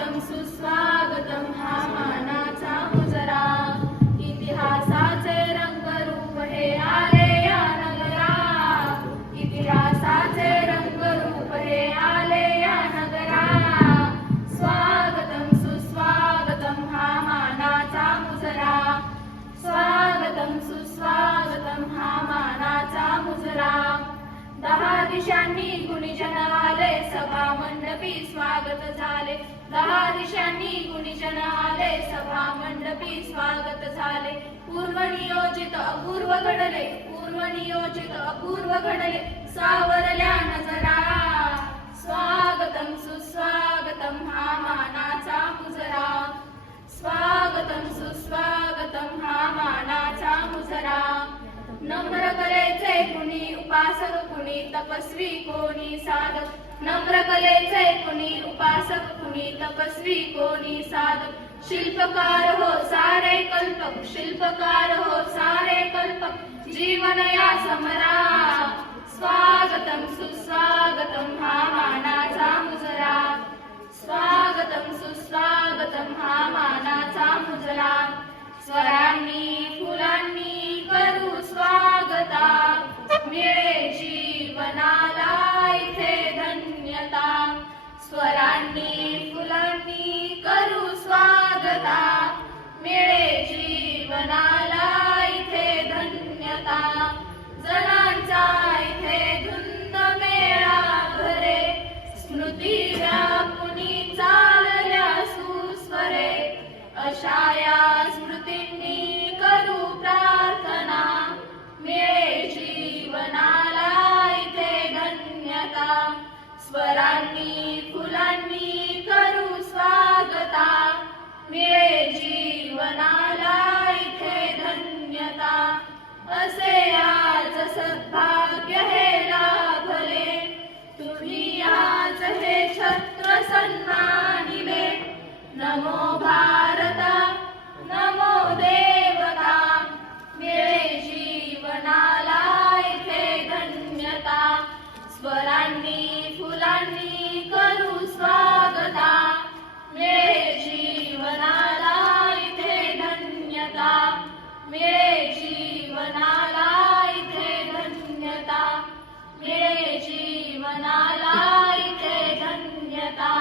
स्वागतम सुस्वागतम हा मानाचा मुजरा. इतिहासाचे रंगरूप हे आले या नगरा. इतिहासाचे रंगरूप हे आले या नगरा. स्वागतम सुस्वागतम हा मानाचा मुजरा. स्वागतम सुस्वागतम हा मानाचा मुजरा. 10 दिशांनी गुणीजन आले सभा मंडपी स्वागत झाले. 10 दिशांनी गुणीजन आले सभा मंडपी स्वागत झाले. पूर्वनियोजित अपूर्व घडले. पूर्वनियोजित अपूर्व घडले सावरल्या नजरा. स्वागतम सुस्वागतम हा मानाचा मुजरा. स्वागतम सुस्वागतम हा मानाचा मुजरा. नम्र कलेचे कुणी उपासक कुणी तपस्वी कोणी साधक. नम्र कलेचे कुणी उपासक कुणी तपस्वी कोणी साधक. शिल्पकार हो सारे कल्पक. शिल्पकार हो सारे कल्पक जीवन या समरा. स्वागतम सुस्वागतम हा मानाचा मुजरा. स्वागतम सुस्वागतम हा मानाचा मुजरा. स्वरांनी फुलांनी करू स्वागता. मिळे जीवनाला इथे धन्यता. स्वरांनी फुलांनी करू स्वागता. मिळे जीवनाला इथे धन्यता. जनांचा इथे धुंद मेळा भरे. स्मृती व्यापुनी चालल्या सुस्वरे. अशा या स्मृतींनी करू प्रार्थना. मिळे जीवनाला इथे धन्यता. स्वरांनी फुलांनी करू स्वागता. मिळे जीवनाला इथे धन्यता. असे आज सद्भाग्य हे लाभले. तुम्ही आज हे छत्र सन्मानिले. नमो भारता नमो देवता. मिळे जीवनाला इथे धन्यता. स्वरांनी फुलांनी करू स्वागता. मिळे जीवनाला इथे धन्यता. मिळे जीवनाला इथे धन्यता. मिळे जीवनाला इथे धन्यता.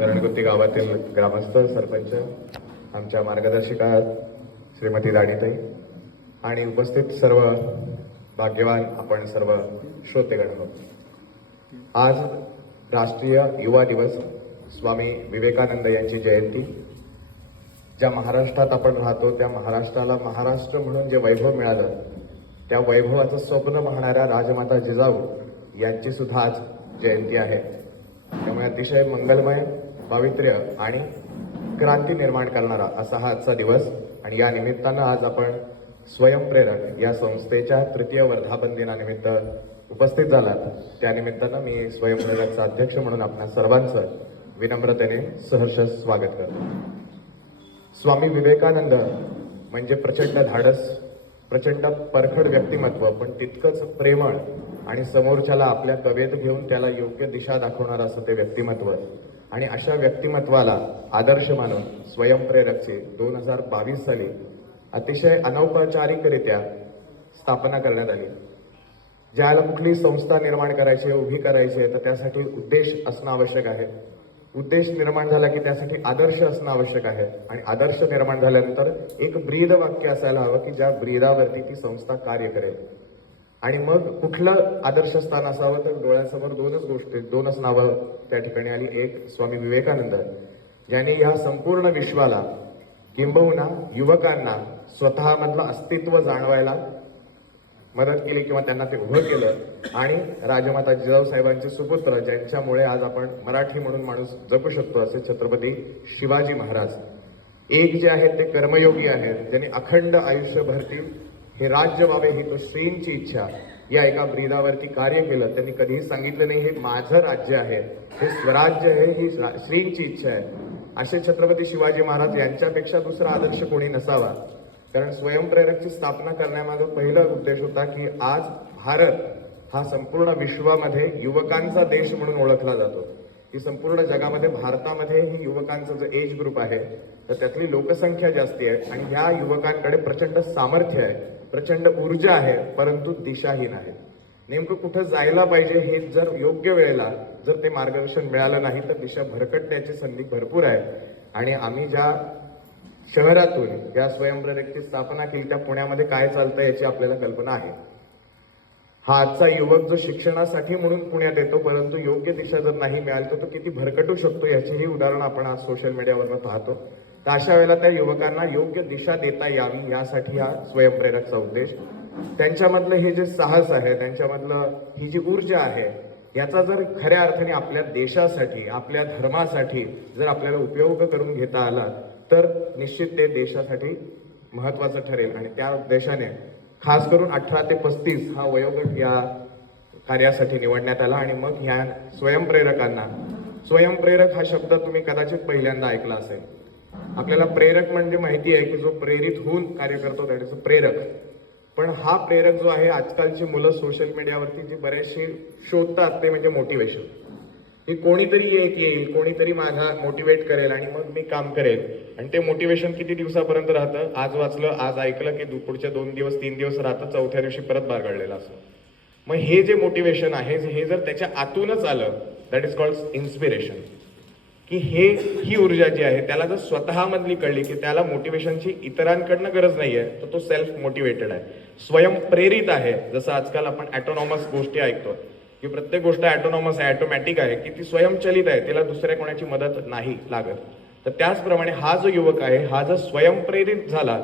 धरणगुत्ती गावातील ग्रामस्थ, सरपंच, आमच्या मार्गदर्शिका श्रीमती दाणीताई आणि उपस्थित सर्व भाग्यवान आपण सर्व श्रोतेगण आहोत. आज राष्ट्रीय युवा दिवस, स्वामी विवेकानंद यांची जयंती. ज्या महाराष्ट्रात आपण राहतो त्या महाराष्ट्राला महाराष्ट्र म्हणून जे वैभव मिळालं, त्या वैभवाचं स्वप्न पाहणाऱ्या राजमाता जिजाऊ यांची सुद्धा आज जयंती आहे. त्यामुळे अतिशय मंगलमय, पावित्र्य आणि क्रांती निर्माण करणारा असा हा आजचा दिवस. आणि या निमित्तानं आज आपण स्वयंप्रेरक या संस्थेच्या तृतीय वर्धापन दिनानिमित्त उपस्थित झालात. त्यानिमित्तानं मी स्वयंप्रेरकचा अध्यक्ष म्हणून आपल्या सर्वांचं विनम्रतेने सहर्ष स्वागत करतो. स्वामी विवेकानंद म्हणजे प्रचंड धाडस, प्रचंड परखड व्यक्तिमत्व, पण तितकंच प्रेमळ आणि समोरच्याला आपल्या कवेत घेऊन त्याला योग्य दिशा दाखवणार असं ते व्यक्तिमत्व. आणि अशा व्यक्तिमत्वाला आदर्श मानून स्वयंप्रेरकची 2022 साली अतिशय अनौपचारिकरित्या स्थापना करण्यात आली. ज्याला कुठली संस्था निर्माण करायची, उभी करायची आहे, तर त्यासाठी उद्देश असणं आवश्यक आहे. उद्देश निर्माण झाला की त्यासाठी आदर्श असणं आवश्यक आहे. आणि आदर्श निर्माण झाल्यानंतर एक ब्रीद वाक्य असायला हवं की ज्या ब्रीदावरती ती संस्था कार्य करेल. आणि मग कुठलं आदर्श स्थान असावं, तर डोळ्यासमोर दोनच नावं त्या ठिकाणी आली. एक स्वामी विवेकानंद, ज्यांनी ह्या संपूर्ण विश्वाला किंबहुना युवकांना स्वतःमधलं अस्तित्व जाणवायला मदत केली किंवा त्यांना ते उभं केलं. आणि राजमाता जिजाऊ साहेबांचे सुपुत्र, ज्यांच्यामुळे आज आपण मराठी म्हणून माणूस जगू शकतो, असे छत्रपती शिवाजी महाराज. एक जे आहेत ते कर्मयोगी आहेत, ज्यांनी अखंड आयुष्यभरती हे राज्य व्हावे ही तो श्रींची इच्छा या एका ब्रीदावरती कार्य केलं. त्यांनी कधीही सांगितलं नाही हे माझं राज्य आहे, हे स्वराज्य आहे, ही श्रींची इच्छा आहे. असे छत्रपती शिवाजी महाराज यांच्यापेक्षा दुसरा आदर्श कोणी नसावा. कारण स्वयंप्रेरकची स्थापना करण्यामागे पहिला उद्देश होता की आज भारत हा संपूर्ण विश्वामध्ये युवकांचा देश म्हणून ओळखला जातो. की संपूर्ण जगामध्ये भारतामध्ये ही युवकांचं जो एज ग्रुप आहे, तर त्यातली लोकसंख्या जास्ती आहे. आणि ह्या युवकांकडे प्रचंड सामर्थ्य आहे, प्रचंड ऊर्जा आहे, परंतु दिशाहीन आहे. नेमकं कुठं जायला पाहिजे हे जर योग्य वेळेला जर ते मार्गदर्शन मिळालं नाही तर दिशा भरकटण्याची संधी भरपूर आहे. आणि आम्ही ज्या शहरातून या स्वयंप्रेरकची स्थापना केली त्या पुण्यामध्ये काय चालतं याची आपल्याला कल्पना आहे. हा आजचा युवक जो शिक्षणासाठी म्हणून पुण्यात येतो, परंतु योग्य दिशा जर नाही मिळाली तर तो किती भरकटू शकतो याचीही उदाहरण आपण आज सोशल मीडियावरनं पाहतो. तर अशा वेळेला त्या युवकांना योग्य दिशा देता यावी यासाठी हा स्वयंप्रेरकचा उद्देश. त्यांच्यामधलं हे जे साहस आहे, त्यांच्यामधलं ही जी ऊर्जा आहे, याचा जर खऱ्या अर्थाने आपल्या देशासाठी, आपल्या धर्मासाठी जर आपल्याला उपयोग करून घेता आला तर निश्चित ते देशासाठी महत्वाचं ठरेल. आणि त्या उद्देशाने खास करून 18 ते 35 हा वयोगट या कार्यासाठी निवडण्यात आला. आणि मग ह्या स्वयंप्रेरकांना, स्वयंप्रेरक हा शब्द तुम्ही कदाचित पहिल्यांदा ऐकला असेल. आपल्याला प्रेरक म्हणजे माहिती आहे की जो प्रेरित होऊन कार्य करतो त्याचं प्रेरक. पण हा प्रेरक जो आहे, आजकालची मुलं सोशल मीडियावरती जी बरेचशी शोधतात ते म्हणजे मोटिवेशन. की कोणीतरी येईल, कोणीतरी माझा मोटिवेट करेल आणि मग मी काम करेल. आणि ते मोटिवेशन किती दिवसापर्यंत राहतं, आज वाचलं, आज ऐकलं की पुढच्या 2 दिवस 3 दिवस राहतं, चौथ्या दिवशी परत बारगळलेलं असं. मग हे जे मोटिवेशन आहे, हे जर त्याच्या आतूनच आलं, दॅट इज कॉल्ड इन्स्पिरेशन. की ही ऊर्जा जी आहे त्याला जर स्वतःमधली कळली की त्याला मोटिवेशनची इतरांकडनं गरज नाहीये, तर तो सेल्फ मोटिवेटेड आहे, स्वयंप्रेरित आहे. जसं आजकाल आपण ॲटोनॉमस गोष्टी ऐकतो की प्रत्येक गोष्ट ॲटोनॉमस आहे, ॲटोमॅटिक आहे, की ती स्वयंचलित आहे, तिला दुसऱ्या कोणाची मदत नाही लागत. तर त्याचप्रमाणे हा जो युवक आहे, हा जर स्वयंप्रेरित झाला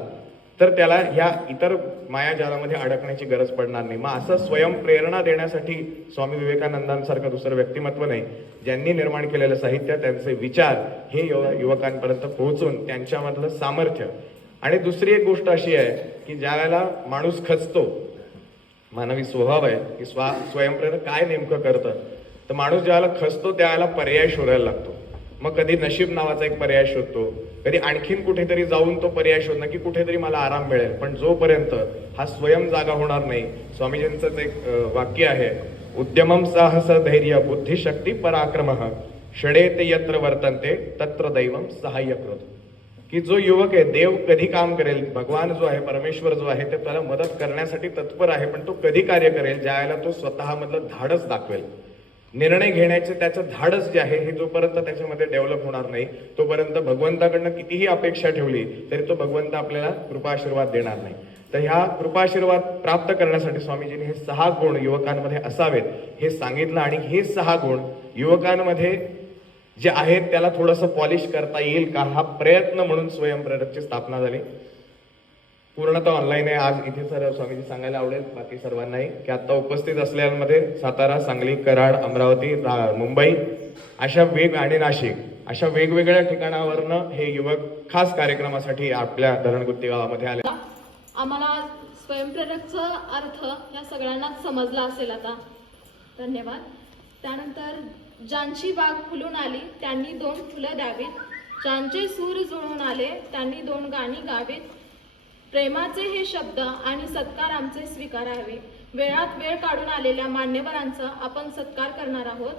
तर त्याला ह्या इतर मायाजालामध्ये अडकण्याची गरज पडणार नाही. मग असं स्वयंप्रेरणा देण्यासाठी स्वामी विवेकानंदांसारखं दुसरं व्यक्तिमत्व नाही. ज्यांनी निर्माण केलेलं साहित्य, त्यांचे विचार हे युवकांपर्यंत पोहोचून त्यांच्यामधलं सामर्थ्य. आणि दुसरी एक गोष्ट अशी आहे की ज्या वेळेला माणूस खचतो, मानवी स्वभाव आहे की स्वयंप्रेरणा काय नेमकं करतं, तर माणूस ज्यावेळेला खचतो त्यावेळेला पर्याय शोधायला लागतो. मग कधी नशीब नावाचा एक पर्याय शोधतो, कधी आणखीन कुठेतरी जाऊन तो पर्याय शोधणं की कुठेतरी मला आराम मिळेल. पण जोपर्यंत हा स्वयं जागा होणार नाही, स्वामीजींचं एक वाक्य आहे, उद्यमम साहस धैर्य बुद्धिशक्ती पराक्रमः षडेते यत्र वर्तन्ते तत्र दैवम सहाय्यकृत. की जो युवक आहे, देव कधी काम करेल, भगवान जो आहे, परमेश्वर जो आहे, ते त्याला मदत करण्यासाठी तत्पर आहे. पण तो कधी कार्य करेल, ज्या वेळेला तो स्वतःमधलं धाडस दाखवेल. निर्णय घेण्याचे त्याचं धाडस जे आहे हे जोपर्यंत त्याच्यामध्ये डेव्हलप होणार नाही तोपर्यंत भगवंताकडनं कितीही अपेक्षा ठेवली तरी तो भगवंत आपल्याला कृपा आशीर्वाद देणार नाही. तर ह्या कृपा आशीर्वाद प्राप्त करण्यासाठी स्वामीजींनी हे 6 गुण युवकांमध्ये असावेत हे सांगितलं आणि हे 6 गुण युवकांमध्ये जे आहेत त्याला थोडंसं पॉलिश करता येईल का हा प्रयत्न म्हणून स्वयंप्रेरकची स्थापना झाली. पूर्णतः ऑनलाईन आहे. आज इथे सर स्वामीजी सांगायला आवडेल बाकी सर्वांनाही की आता उपस्थित असलेल्यांमध्ये सातारा, सांगली, कराड, अमरावती, मुंबई अशा आणि नाशिक अशा वेगवेगळ्या ठिकाणावरनं हे युवक खास कार्यक्रमासाठी आपल्या धरणगुत्ती गावामध्ये आले. आम्हाला स्वयंप्रेरकचा अर्थ या सगळ्यांनाच समजला असेल आता. धन्यवाद. त्यानंतर ज्यांची बाग फुलून आली त्यांनी 2 फुलं द्यावीत, ज्यांचे सूर जुळून आले त्यांनी 2 गाणी गावीत, प्रेमाचे हे शब्द आणि सत्कार आमचे स्वीकारावे. वेळात वेळ काढून आलेल्या मान्यवरांचा आपण सत्कार करणार आहोत.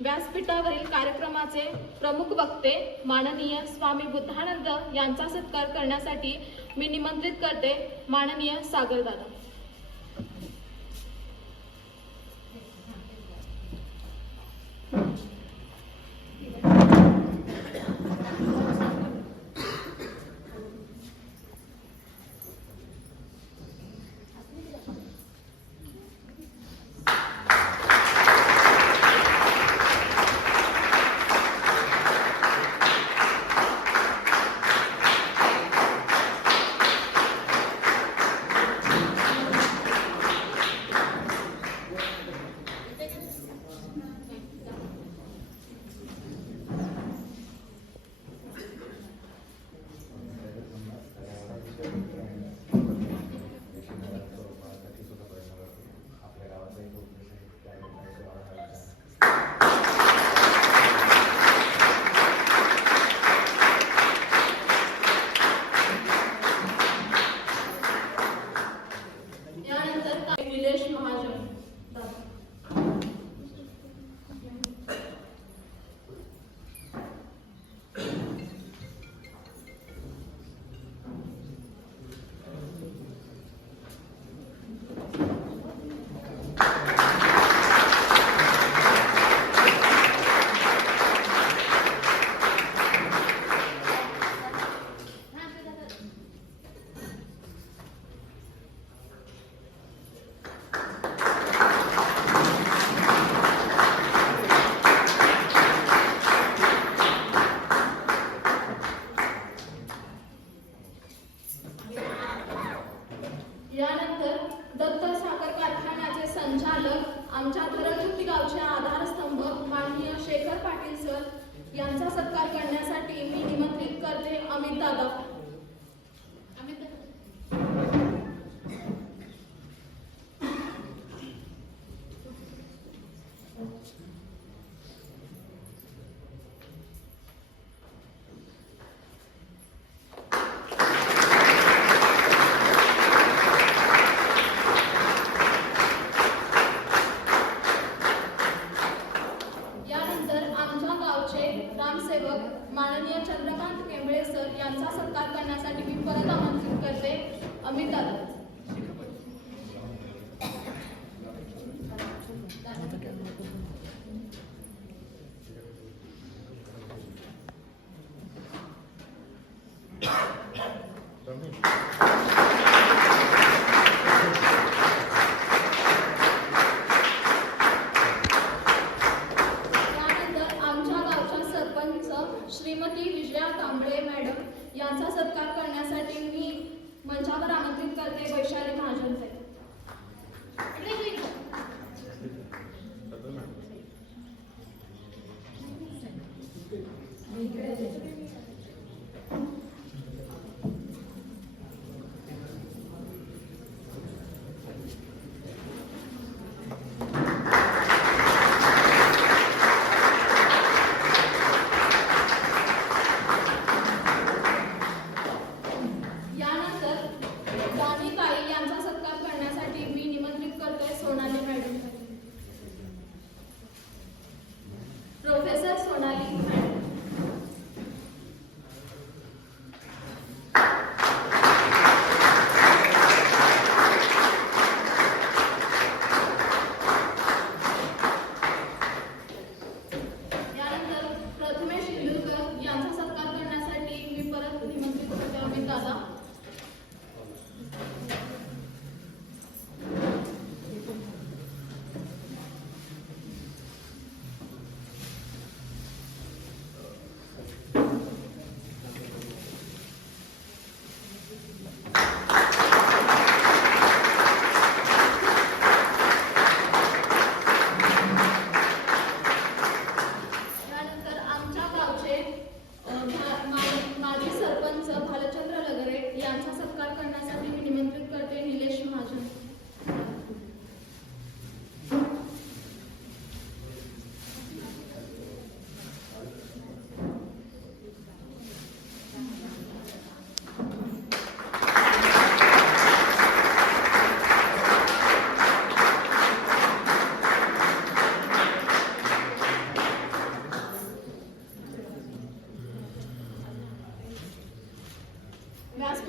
व्यासपीठावरील कार्यक्रमाचे प्रमुख वक्ते माननीय स्वामी बुद्धानंद यांचा सत्कार करण्यासाठी मी निमंत्रित करते माननीय सागरदादा. यानंतर दत्त साखर कारखान्याचे संचालक आमच्या धरणगुत्ती गावचे आधारस्तंभ माननीय शेखर पाटील सर यांचा सत्कार करण्यासाठी मी निमंत्रित करते अमित दादा. ग्रामसेवक माननीय चंद्रकांत केंबळे सर यांचा सत्कार करण्यासाठी मी परत आमंत्रित करते अमित दादा. श्रीमती विजया कांबळे मॅडम यांचा सत्कार करण्यासाठी मी मंचावर आमंत्रित करते वैशाली महाजन साहेब. Professor Sonali madam.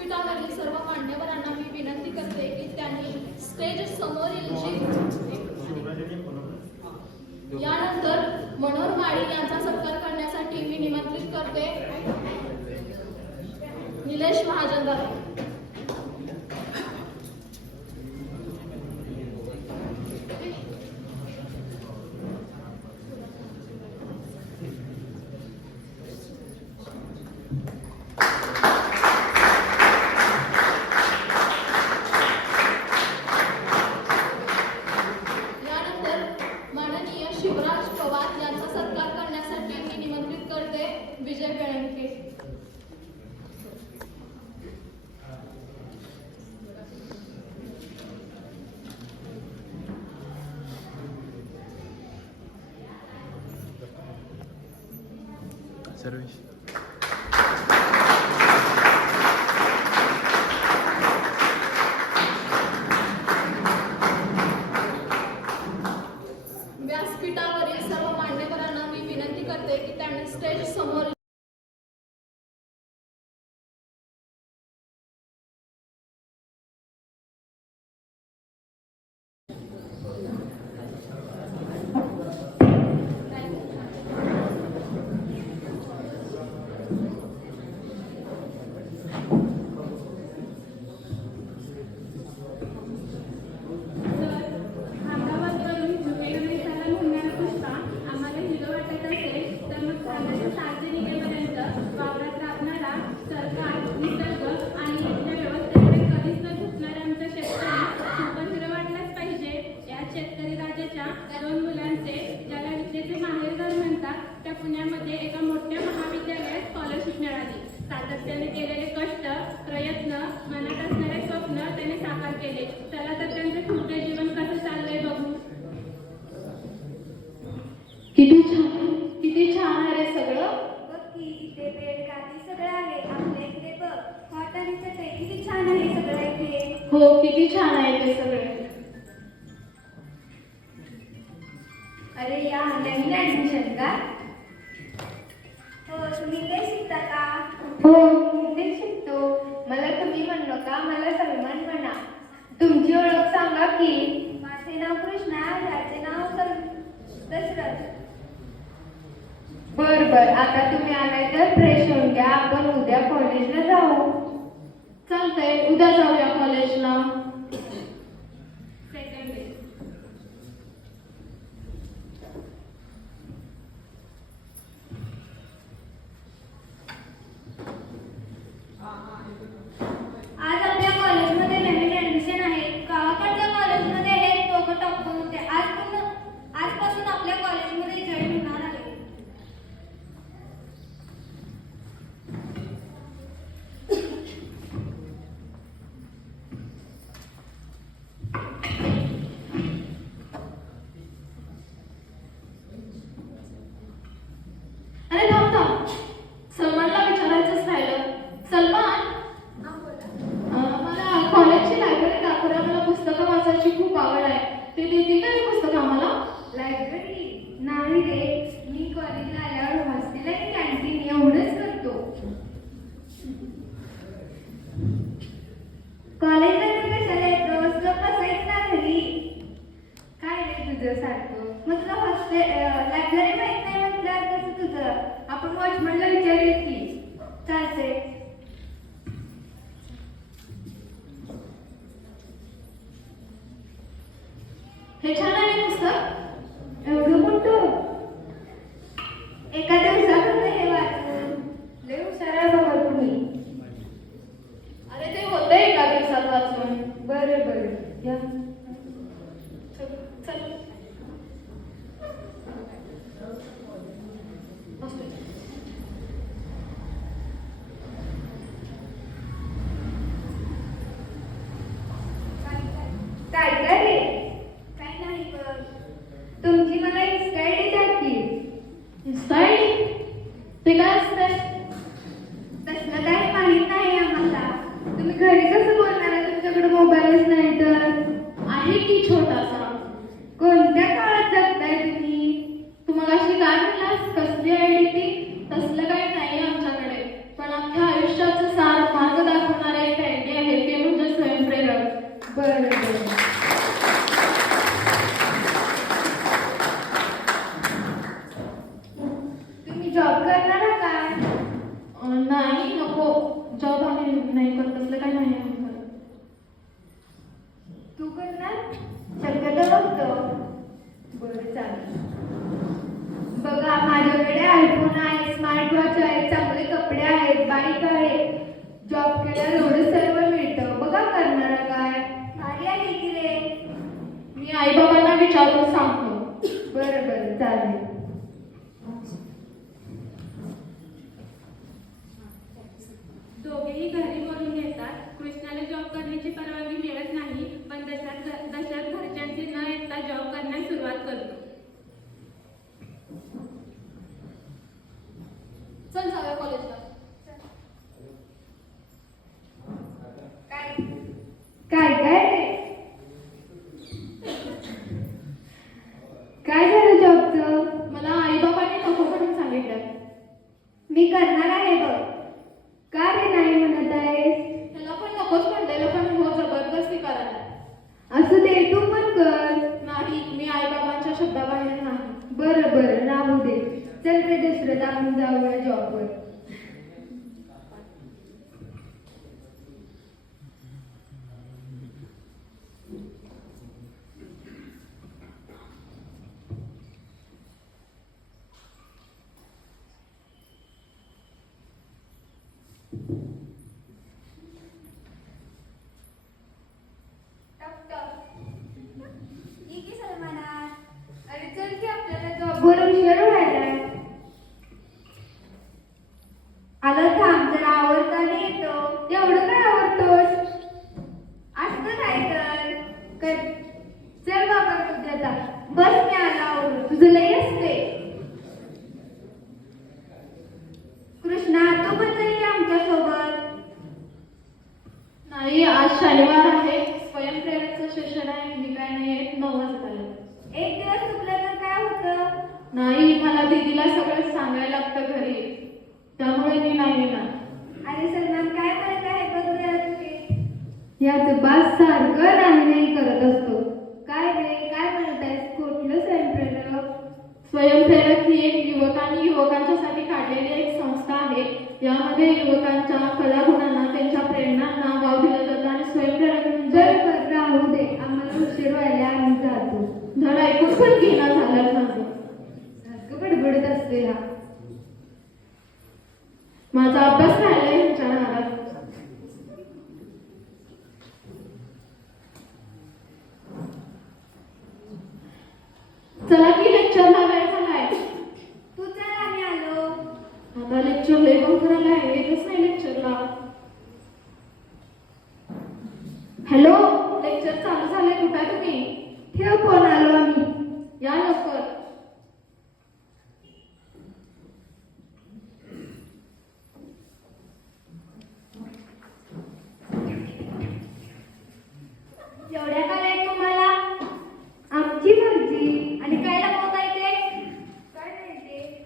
व्यासपीठावरील सर्व मान्यवरांना मी विनंती करते की त्यांनी स्टेज समोरील यानंतर मनोहर माळी यांचा सत्कार करण्यासाठी मी निमंत्रित करते निलेश महाजनदार. शिवराज पवार यांचा सत्कार करण्यासाठी मी निमंत्रित करते विजय बेळंके. सर्वेश व्यासपीठावरील सर्व मान्यवरांना मी विनंती करते की त्यांनी स्टेज समोर पुण्यामध्ये एका मोठ्या महाविद्यालयात स्कॉलरशिप मिळाली. सातत्याने केलेले कष्ट, प्रयत्न, मनात असणारे स्वप्न त्याने साकार केले. चला तर त्यांचे पुढचे जीवन कसं चाललंय बघू. किती छान आहे रे सगळं. बघ की इथे बेड गादी सगळं आहे. आपल्या इथे बघ हॉट आणि चटई किती छान आहे सगळं इथे. हो, किती छान आहे ते सगळे. अरे या नवीन ऍडमिशन का? हो, तुम्ही इथे शिकता का? हो, इथेच शिकतो. मला तुम्ही म्हणलो का? मला सलमान म्हणा. तुमची ओळख सांगा की. माझे नाव कृष्णा, याचे नाव दशरथ. बर, आता तुम्ही आलाय तर फ्रेश होऊन घ्या. आपण उद्या कॉलेजला जाऊ. चालतंय, उद्या जाऊया कॉलेजला. Second day. आज आपल्या कॉलेजमध्ये नवीन ऍडमिशन आहे. गावाकडच्या कॉलेजमध्ये हे दोघं टॉपर होते. आजपासून आपल्या कॉलेजमध्ये जॉईन होणार आहे. अरे थांब, सलमानला विचारायचंच राहिलं. सलमान, मला कॉलेजची लायब्ररी दाखवल्या. मला पुस्तकं वाचायची खूप आवड आहे. ते देतील का पुस्तकं आम्हाला? लायब्ररी नाही रे, मी कॉलेजला आल्यावर हॉस्टेल आणि कॅन्टीन एवढंच करतो. कॉलेजला तर कशाला येतोस? गप्प बसायचं ना घरी. काय रे तुझं सारखं? मग तुला लायब्ररी माहित नाही म्हटल्यावर कसं तुझं? आपण वॉचमनला विचारूया की. चालतंय. हे छान आहे पुस्तक. एवढं मोठं एका दिवसात हे वाचून लय हुशार आहे बाबा तुम्ही. अरे ते होतंय एका दिवसात वाचून. बरं या. चल बसतो. काय रे? काय नाही बघ. तुमची मला इन्स्टा आयडी द्या की. Insta ID? ते काय असतंय? तसलं काही माहित नाही आम्हाला. तुम्ही घरी कसं बोलणार आहे? तुमच्याकडे मोबाईलच नाही तर. आहे की छोटासा. कोणत्या काळात जगताय तुम्ही? तुम्हाला अशी काय म्हणलास? कसली आयडी ती? तसलं काही नाही आमच्याकडे. पण आमच्या आयुष्याचं सार मार्ग दाखवणारे एक जॉब करणार काय? नाही नको, जॉब आम्ही नाही करत, असलं काय नाही आम्ही करत. तू करणार? शक्यतो बघतो. बरं चालेल. बघा माझ्याकडे आयफोन आहे, स्मार्ट वॉच आहे, चांगले कपडे आहेत, बाईक आहे. जॉब केल्यावर एवढं सर्व मिळतं. बघा करणार काय? भारी आहे की रे. मी आईबाबांना विचारून सांगतो. बरं बरं चालेल. दोघेही घरी बोलून येतात. कृष्णाला जॉब करण्याची परवानगी मिळत नाही, पण दशरथ घरच्यांची न ऐकता जॉब करण्यास सुरुवात करतो. चल जाऊया कॉलेजला. काय काय काय रे? काय झालं जॉबचं? मला आईबाबांनी नको म्हणून सांगितलं. मी करणार आहे बघ. का रे नाही म्हणत आहेस? त्याला पण नकोच म्हणलेलं, पण हो जबरदस्ती करायला. असं दे, तू पण कर. नाही, मी आईबाबांच्या शब्दाबाहेर नाही. बरं बरं राहू दे. चल रे दशरथ, आपण जाऊया जॉबवर. अरे चल की, आपल्याला जॉबवर उशीर व्हायलाय. आलं थांब, जरा आवडताना येतो. एवढं काय आवडतोस? असं काय कर. चल बाबा तुझ्या आता. बस मी आला आवडून. तुझं लय असते. कृष्णा तू पण चल की आमच्या सोबत. नाही, आज शनिवार आहे, स्वयंप्रेरणाचं सेशन आहे, मी काय नाही येत. 9 वाजता आलं. एक दिवस चुकलं तर काय होतं? नाही, मला दीदीला सगळं सांगायला लागतं घरी, त्यामुळे मी नाही येणार. अरे सलमान काय करत आहे बघूया तुझे. याचं बास सारखं नाही करत असतो. काय रे काय म्हणत आहेस? कुठलं स्वयंप्रेरक? स्वयंप्रेरक ही एक युवक आणि युवकांच्यासाठी काढलेली एक संस्था आहे. यामध्ये युवकांच्या कलागुणांना, त्यांच्या प्रेरणांना वाव दिला जातो आणि स्वयंप्रेरक म्हणजे बरं राहू दे, आम्हाला उशीर व्हायला आम्ही जातो. धड ऐकून पण घेणं झालं माझं. सारखं बडबडत असते हा. माझा अभ्यास राहिलाय ह्यांच्या नादात. चला की लेक्चरला वेळ झालाय. तू चल आम्ही आलो. आता लेक्चर लेबल करायला येतच नाही लेक्चरला. हॅलो, लेक्चर चालू झालंय, कुठे आहे तुम्ही? ठेव फोन, आलो आम्ही. या लवकर. एवढ्या काय आहे तुम्हाला? आमची मर्जी. आणि काय लपवता येते? काय नाही ते.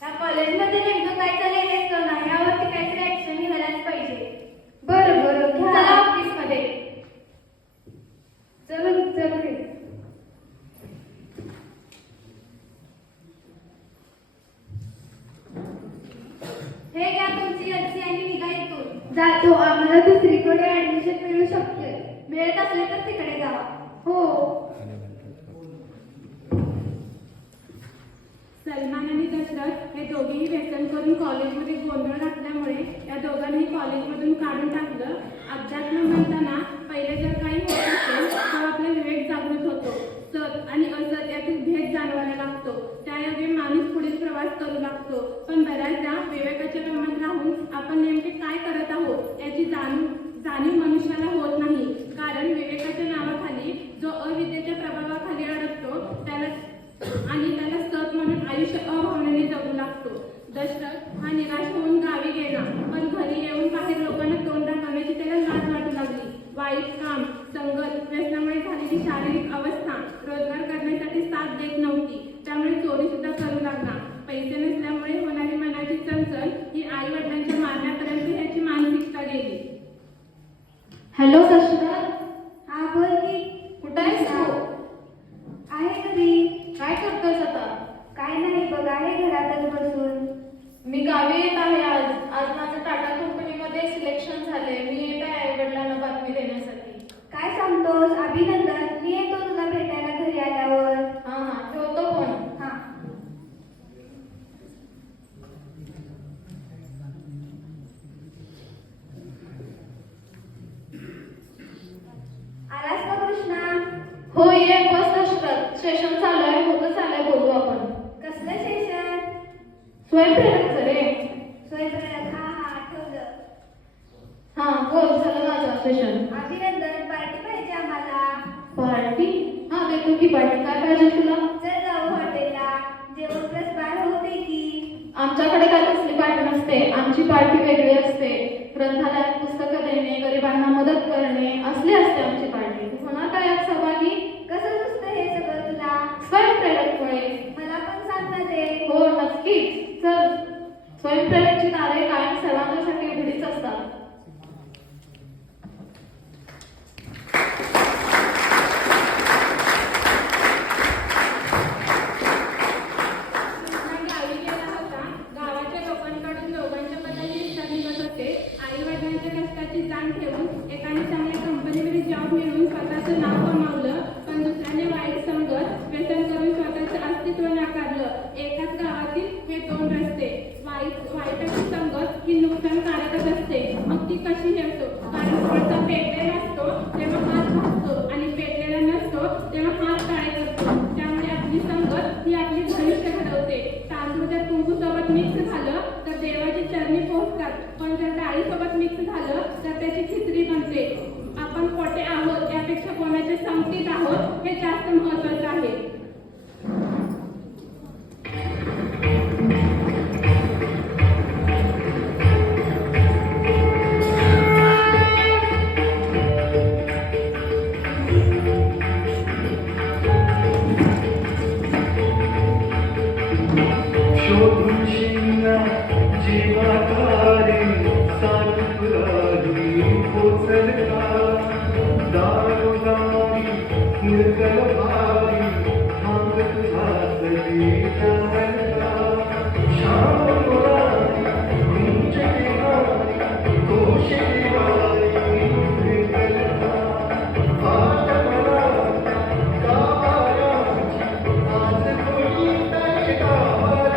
त्या कॉलेजमध्ये नेमकं काय चालेल हेच कळणार. यावरती काहीतरी ऍक्शन घ्यायलाच पाहिजे. बरं बरं घ्या. चला ऑफिसमध्ये. चल चल रे. हे घ्या तुमची अर्जी आणि निघा इथून. जातो, आम्हाला दुसरीकडे ऍडमिशन मिळू शकते. मिळत असले तर तिकडे जावा. हो. सलमान आणि दशरथ हे दोघेही व्यसन करून कॉलेजमध्ये गोंधळ घातल्यामुळे या दोघांनी कॉलेजमधून काढून टाकलं. अध्यात्म म्हणताना पहिले जर काही होत असेल तर आपला विवेक जागृत होतो. सत आणि असत यातील भेद जाणवायला लागतो. त्यायोगे माणूस पुढील प्रवास करू लागतो. पण बऱ्याचदा विवेकाच्या भ्रमात राहून आपण नेमके काय करत आहोत याची जाणीव मनुष्याला होत नाही. कारण विवेकाच्या नावाखाली जो अविद्येच्या प्रभावाखाली अडकतो त्याला सत म्हणून आयुष्य अभावनेने जगू लागतो. दशरथ हा निराश होऊन गावी गेला, पण घरी येऊन बाहेर लोकांना तोंड दाखवण्याची त्याला लाज वाटू लागली. वाईट काम, संगत, व्यसनामुळे झालेली शारीरिक अवस्था रोजगार करण्यासाठी साथ देत नव्हती. त्यामुळे चोरी सुद्धा करू लागला. पैसे नसल्यामुळे होणारी मनाची चंचल ही आई वडिलांच्या मारण्यापर्यंत ह्याची मानसिकता गेली. हॅलो दशरथ, हा बोल की. कुठे आहेस तू? आहे घरी. काय करतोयस आता? काय नाही मी गावी येत आहे आज माझं टाटा कंपनीमध्ये सिलेक्शन झालंय. मी येत आहे आईवडिलांना बातमी देण्यासाठी. काय सांगतोस? अभिनंदन. मी येतो तुला भेटायला घरी आल्यावर. हां ठेवतो फोन. हा. आलास का कृष्णा? हो ये बस स्टेशन चालू आहे. होतच आलंय. बोलू आपण. कसलं सेशन? स्वयंप्रेरक रे. स्वयंपाक. हा हा आठवलं. हां बोल झालं माझं स्टेशन. अभिनंदन. पार्टी पाहिजे आम्हाला. पार्टी? हां देतो की पार्टी. काय पाहिजे तुला? चल जाऊ हॉटेलला. जेवण प्लस बार होते की. आमच्याकडे काय कसली पार्टी नसते. आमची पार्टी वेगळी असते. ग्रंथालयात पुस्तकं देणे, गरिबांना मदत करणे असली असते आमची पार्टी. तू होणार का यात सहभागी? कसं सुचतं हे सगळं तुला? स्वयंप्रेरकमुळे. मला पण सांग ना ते. हो नक्कीच. चल स्वयंप्रेरकची दारे कायम सर्वांसाठी उघडीच असतात. कृष्णा गावी गेला होता. गावाच्या लोकांकडून दोघांच्या बद्दल विचार निघत होते. आई वडिलांच्या कष्टाची जाण ठेवून एकाने चांगल्या कंपनीमध्ये जॉब मिळवून स्वतःचं नाव कमावलं, पण दुसऱ्याने वाईट संगत व्यसन करून स्वतःचं अस्तित्व नाकारलं. एकाच गावातील हे दोन रस्ते. वाईटाची संगत ही नुकसानकारकच असते. मग ती कशी असतो? कारण पुढचा पेटलेला असतो तेव्हा हात भासतो आणि पेटलेला नसतो तेव्हा हात काळे करतो. त्यामुळे आपली संगत ही आपली भविष्य घडवते. तांदूळ जर कुंकूसोबत मिक्स झालं तर देवाची चरणी पोहोचतात, पण जर डाळीसोबत मिक्स झालं तर त्याची खिचडी बनते. आपण कोठे आहोत यापेक्षा कोणाच्या संगतीत आहोत हे जास्त महत्वाचं आहे. शोधून शिंगा जीवाकारी सानुराही पोचलका दारुदारी निरकल भारी हांगत घातली जाणका श्याम मुरारी कुंज देवारी घोष देवारी निरकलका पाठ मराठा गावाराची आज कोणी तरी गावाला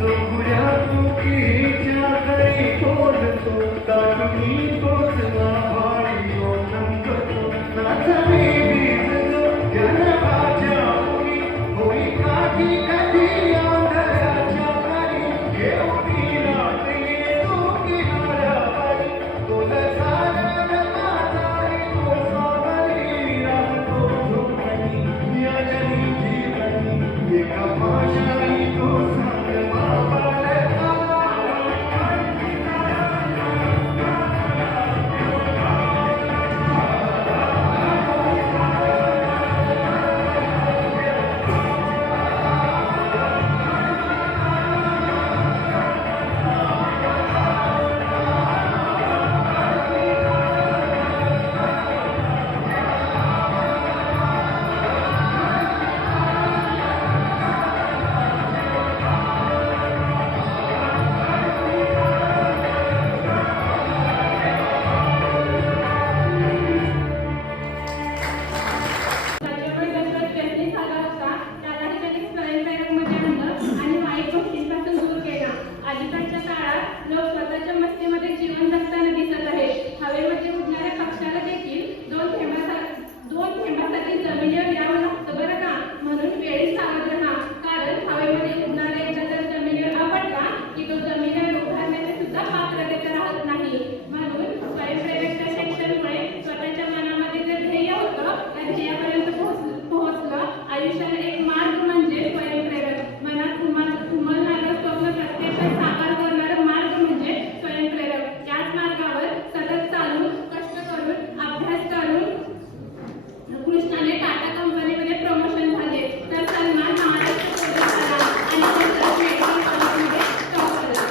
चौघुल्या चुकीच्या घरी बोलतो दाटुनी तोच नाभाळी ओळखतो नाचणी भिजलो जनकाच्या मुली होई काठी कधी आंधळ्याच्या घरी घेऊनी लाटली तो किनाऱ्यावरी तोल सारण माझारी तो सागरी राहतो झोपणी या जनी जीवनी एका भाषाई तो सांग बाबाला त्याच्यामुळे जसं टेस्टिंग झाला होता त्यालाही त्यांनी स्वयंप्रेरकमध्ये आणलं आणि वाईट गोष्टींपासून दूर केला. अलीकडच्या काळात लोक स्वतःच्या मस्तीमध्ये जीवन जगताना दिसत आहे. हवेमध्ये उडणाऱ्या पक्षाला देखील दोन थेंबासाठी जमिनीवर यावं लागतं बरं का. म्हणून वेळी सावध राहा, कारण हवेमध्ये उडणारा एकदा जर जमिनीवर आपटला की तो जमिनीवर उभारण्याचे सुद्धा पात्रतेचे राहत नाही. म्हणून स्वयंप्रेरकच्या शिक्षणामुळे स्वतःच्या मनामध्ये जे ध्येय होतं त्या ध्येयापर्यंत पोहोचलं. आयुष्याला एक मार्ग म्हणजे स्वयंप्रेरक. मनात उमलणारं स्वप्न प्रत्यक्षात साकार करणारा मार्ग म्हणजे स्वयंप्रेरक. याच मार्गावर सतत चालून कष्ट करून अभ्यास करून कृष्णाने टाटा कंपनीमध्ये प्रमोशन झाले, तर सलमान महाराष्ट्र पोलीस झाला आणि नंतर मेडिकल कॉलेजमध्ये टॉप झाला.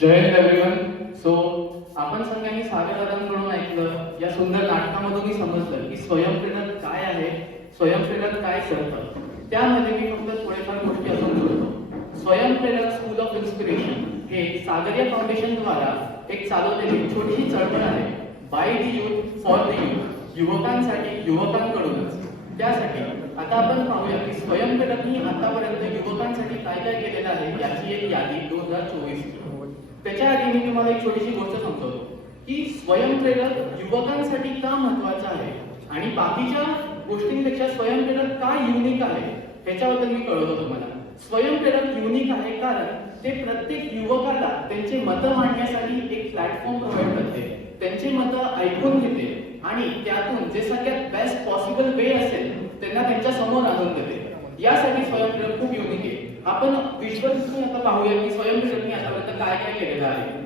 जय हिंद एव्हरीवन. सो आपण सगळ्यांनी सागरदादांकडून ऐकलं, या सुंदर नाटकामधूनही समजलं की स्वयंप्रेरक काय आहे, स्वयंप्रेरक काय करतं. त्यामध्ये मी फक्त थोडेफार गोष्टी अजून जोडतो. स्वयंप्रेरक स्कूल ऑफ इन्स्पिरेशन हे सागरिया फाउंडेशनद्वारा एक चालवलेली छोटीशी चळवळ आहे. By the youth for the youth, युवकांसाठी युवकांकडूनच. त्यासाठी आता आपण पाहूया की स्वयंप्रेरकनी आतापर्यंत युवकांसाठी काय काय केलेलं आहे याची एक यादी 2024 ची. त्याच्या आधी मी तुम्हाला एक छोटीशी गोष्ट समजवतो की स्वयंप्रेरक युवकांसाठी का महत्वाचं आहे आणि बाकीच्या गोष्टींपेक्षा स्वयंप्रेरक का युनिक आहे ह्याच्याबद्दल मी कळवतो तुम्हाला. स्वयंप्रेरक युनिक आहे कारण ते प्रत्येक युवकाला त्यांचे मतं मांडण्यासाठी एक प्लॅटफॉर्म प्रोव्हाइड करते, त्यांचे मतं ऐकून घेते आणि त्यातून जे सगळ्यात बेस्ट पॉसिबल वे असेल त्यांना त्यांच्या समोर आणून देते. यासाठी स्वयंप्रेरक खूप युनिक आहे. आपण विश्वदृष्टीने आता पाहूया की स्वयंप्रेरकनी आतापर्यंत काय काय केलेलं आहे.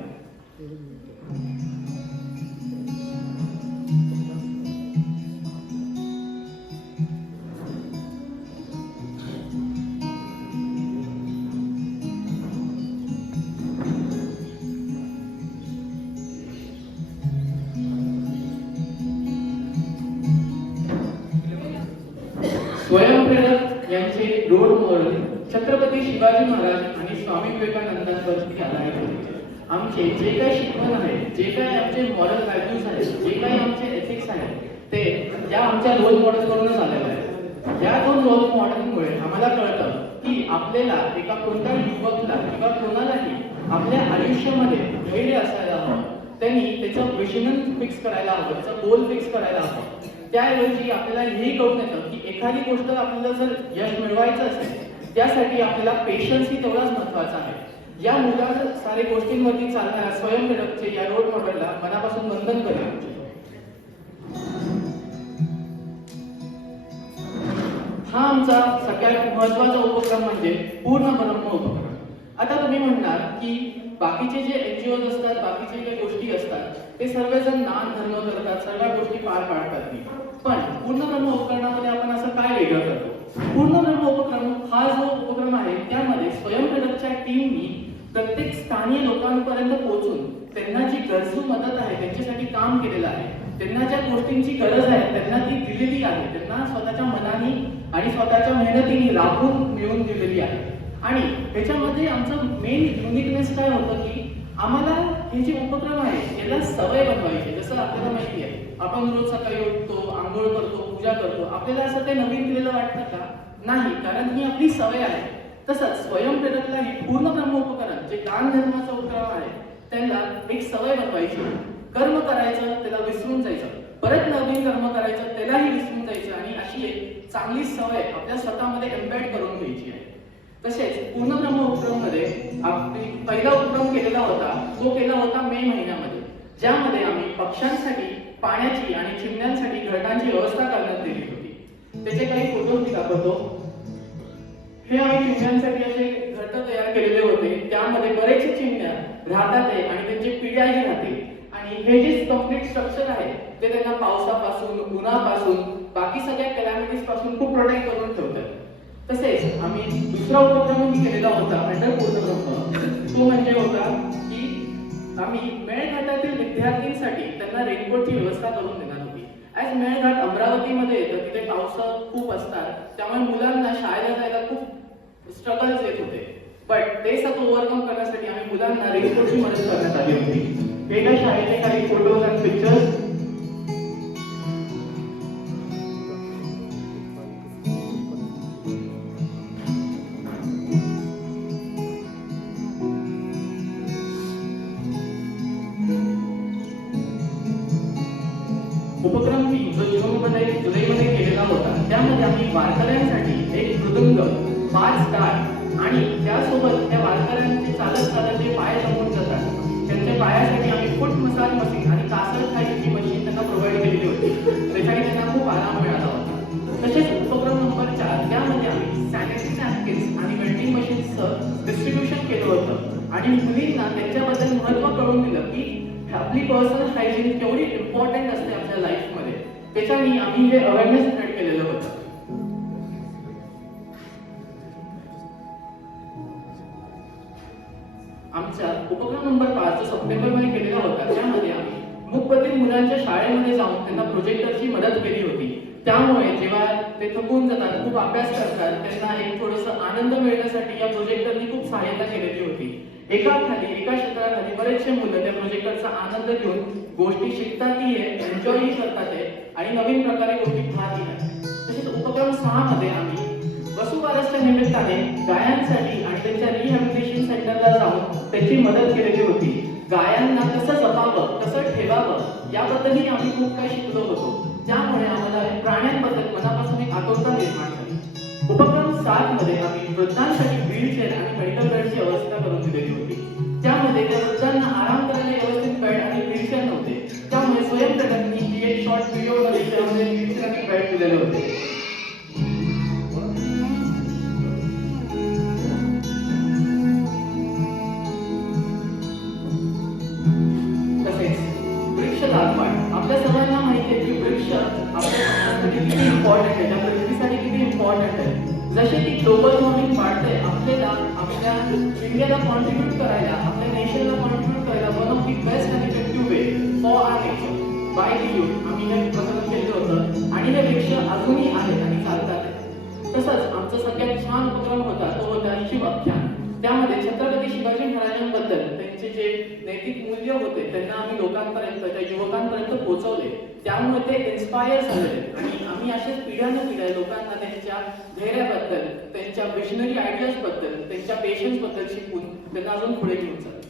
स्वयंप्रेरक यांचे रोल मॉडेल छत्रपती शिवाजी महाराज आणि स्वामी विवेकानंदांवरती आधारित होते. आमचे जे काही शिकवण आहे, जे काही आमचे मॉरल व्हॅल्यूज आहेत, जे काही आमचे एथिक्स आहेत, ते या आमच्या रोल मॉडेलवरूनच आलेले आहेत. या दोन रोल मॉडेलमुळे आम्हाला कळतं की आपल्याला एका कोणत्या युवकला किंवा कोणालाही आपल्या आयुष्यामध्ये धैर्य असायला हवं. त्यांनी त्याचं विजन फिक्स करायला हवं, त्याचं गोल फिक्स करायला हवं. त्याऐवजी आपल्याला हेही कळून येतं की एखादी गोष्ट आपल्याला जर यश मिळवायचं असेल त्यासाठी आपल्याला पेशन्स ही तेवढाच महत्वाचा आहे. या मुलाच्या सारे गोष्टींवरती चालणाऱ्या स्वयंप्रेरकचे या रोल मॉडेलला मनापासून वंदन करेन. हा आमचा सगळ्यात महत्वाचा उपक्रम म्हणजे पूर्ण ब्रह्म उपक्रम. आता तुम्ही म्हणणार की बाकीचे जे एनजीओज असतात, बाकीचे जे गोष्टी असतात ते सर्वजण नाम धर्म करतात, सर्व गोष्टी पार पाडतात. पण पूर्ण ब्रह्म उपक्रमामध्ये आपण असं काय वेगळं करतो? पूर्ण ब्रह्म उपक्रम हा जो उपक्रम आहे त्यामध्ये स्वयंप्रेरकच्या टीमनी प्रत्येक स्थानीय लोकांपर्यंत पोहोचून त्यांना जी गरजू मदत आहे त्यांच्यासाठी काम केलेलं आहे. त्यांना ज्या गोष्टींची गरज आहे त्यांना ती दिलेली आहे. त्यांना स्वतःच्या मनाने आणि स्वतःच्या मेहनतीने राखून मिळवून दिलेली आहे. आणि त्याच्यामध्ये आमचं मेन युनिकनेस काय होतं की आम्हाला हे जे उपक्रम आहे याला सवय बनवायची. जसं आपल्याला माहिती आहे, आपण रोज सकाळी उठतो, आंघोळ करतो, पूजा करतो. आपल्याला असं काही नवीन केलेलं वाटतं का? नाही, कारण ही आपली सवय आहे. तसंच स्वयंप्रेरकलाही पूर्ण ब्रह्म उपकरण जे दान धर्माचा उपक्रम आहे त्याला एक सवय बनवायची. कर्म करायचं त्याला विसरून जायचं, परत नवीन कर्म करायचं त्यालाही विसरून जायचं आणि अशी एक चांगली सवय आपल्या स्वतःमध्ये एम्बेड करून घ्यायची आहे. तसेच पूर्ण ब्रह्म उपक्रममध्ये आपली पहिला उपक्रम केलेला होता, तो केला होता मे महिन्यामध्ये, ज्यामध्ये आम्ही पक्ष्यांसाठी पाण्याची आणि चिमण्यांसाठी घरटांची व्यवस्था करण्यात दिली होती. त्याचे काही फोटो मी दाखवतो. हे आम्ही चिमण्यांसाठी असे घरट तयार केलेले होते. त्यामध्ये बरेचसे चिमण्या राहतात आहे आणि त्यांची पिढ्याही राहते. आणि हे जे कम्प्लीट स्ट्रक्चर आहे ते त्यांना पावसापासून, उन्हापासून, बाकी सगळ्या कॅलॅमिटीज पासून खूप प्रोटेक्ट करून ठेवतात. तसेच आम्ही दुसरा उपक्रम केलेला होता अंडर पूर्ण ब्रह्म. तो म्हणजे होता की आम्ही मेळघाटातील विद्यार्थ्यांसाठी त्यांना रेनकोटची व्यवस्था करून देणार होती. ॲज मेळघाट अमरावतीमध्ये येतं, तिथे पावस खूप असतात, त्यामुळे मुलांना शाळेला जायला खूप स्ट्रगल्स येत होते. बट ते सगळं ओव्हरकम करण्यासाठी आम्ही मुलांना रेनकोटची मदत करण्यात आली होती. हे त्या शाळेचे काही फोटोज आणि पिक्चर्स. उपक्रम मी जो जुलैमध्ये केलेला होता त्यामध्ये आम्ही वारकऱ्यांसाठी एक मृदुंग, 5 टाळ आणि त्यासोबत त्या वारकऱ्यांचे चालत चालत जे पाय जमून जातात त्यांच्या पायासाठी आम्ही फूट मसाज मशीन आणि कासर खायची मशीन त्यांना प्रोव्हाइड केलेली होती. त्याच्याने त्यांना खूप आराम मिळाला होता. तसेच उपक्रम नंबर 4 त्यामध्ये आम्ही सॅनिटरी नॅपकिन्स आणि वेंडिंग मशीन्सचं डिस्ट्रीब्युशन केलं होतं आणि मुलींना त्यांच्याबद्दल महत्त्व कळून दिलं की आपली पर्सनल हायजीन केवढी इम्पॉर्टंट असते आपल्या लाईफमध्ये. त्याच्याने आम्ही हे अवेअरनेस स्प्रेड केलेलं होतं. आमचा उपक्रम नंबर 5 जो सप्टेंबरमध्ये केलेला होता त्यामध्ये आम्ही मूकबधिर मुलांच्या शाळेमध्ये जाऊन त्यांना प्रोजेक्टरची मदत केली होती. त्यामुळे जेव्हा ते थकून जातात, खूप अभ्यास करतात, त्यांना एक थोडंसं आनंद मिळण्यासाठी या प्रोजेक्टरनी खूप सहायता केलेली होती. एका क्षेत्राखाली बरेचसे मुलं त्या प्रोजेक्टरचा आनंद घेऊन गोष्टी शिकतातही आहे, एन्जॉयही करतात आणि नवीन प्रकारे गोष्टी पाहतही आहेत. तसेच उपक्रम 6 मध्ये आम्ही वसुबारसच्या निमित्ताने गायांसाठी आणि त्यांच्या रिहॅबिलिटेशन सेंटरला जाऊन त्याची मदत केलेली होती. गायांना कसं जपावं, कसं ठेवावं याबद्दलही आम्ही खूप काही शिकलो होतो. त्यामुळे आम्हाला प्राण्यांबद्दल मनापासून एक आतुरता निर्माण झाली. उपक्रम 7 मध्ये आम्ही वृद्धांसाठी व्हीलचेअर आणि मेडिकल बेडची व्यवस्था करून दिलेली होती. त्यामध्ये त्या वृद्धांना आराम करायला व्यवस्थित बेड आणि व्हीलचेअर नव्हते, त्यामुळे स्वयंप्रेरकनी एक शॉर्ट व्हिडिओमध्ये त्यामध्ये व्हीलचेअर आणि बेड दिलेले होते. तसेच वृक्ष लागवड. आपल्या सर्वांना माहिती आहे की वृक्ष आपल्यासाठी किती इम्पॉर्टंट आहे, त्या पृथ्वीसाठी किती इम्पॉर्टंट आहे. जसे की ग्लोबल वॉर्मिंग वाढते, आपल्याला आपल्या इंडियाला कॉन्ट्रीब्यूट करायला, आपल्या नेशनला कॉन्ट्रीब्यूट करायला वन ऑफ दी बेस्ट आणि effective way for our nature by the youth आम्ही हे प्रकल्प केलं होतं आणि हे वृक्ष अजूनही आहेत आणि चालतात. तसंच आमचा सगळ्यात छान उपक्रम होता तो होता शिव अभियान. त्यामध्ये छत्रपती शिवाजी महाराजांबद्दल त्यांचे जे नैतिक मूल्य होते त्यांना आम्ही लोकांपर्यंत, त्या युवकांपर्यंत पोहोचवले. त्यामुळे ते इन्स्पायर झाले आणि आम्ही असेच पिढ्यानपिढ्या लोकांना त्यांच्या धैर्याबद्दल, त्यांच्या विजनरी आयडियाजबद्दल, त्यांच्या पेशन्सबद्दल शिकवून त्यांना अजून पुढे घेऊन चालतो.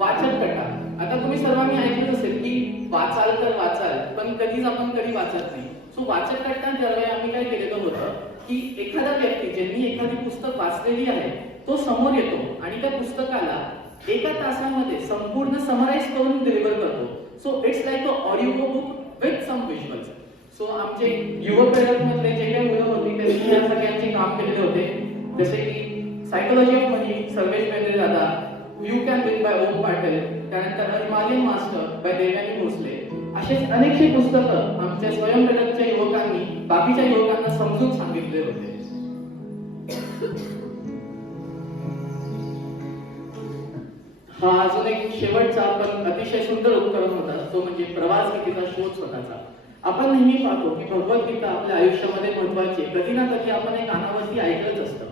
वाचन कटा. आता तुम्ही सर्वांनी ऐकलं असेल की वाचाल तर वाचाल, पण कधीच आपण कधी वाचत नाही. सो वाचन कटा ज्यावेळी आम्ही काय केलेलं होतं की एखादा व्यक्ती ज्यांनी एखादी पुस्तक वाचलेली आहे तो समोर येतो आणि त्या पुस्तकाला 1 तासामध्ये संपूर्ण समराइज करून डिलिव्हर करतो. So it's like a audio book with some visuals. So आमचे युवप्रेरक मधले जे काही मुलं होती त्यांनी या सगळ्यांचे काम केलेले होते. जसे की psychology of money Sarvesh Bendre दादा, you can win by Om Patil, त्यानंतर Himalayan master by Devyani Bhosale, असेच अनेकशी पुस्तकं आमच्या स्वयंप्रेरकच्या युवकांनी बाकीच्या युवकांना समजून सांगितले होते. हा अजून एक शेवटचा पण अतिशय सुंदर उपक्रम होता, तो म्हणजे प्रवास गीतेचा शोध स्वतःचा. आपण नेहमी पाहतो की भगवद्गीता आपल्या आयुष्यामध्ये महत्वाची, कधी ना कधी आपण एक कानावरती ऐकलंच असतं.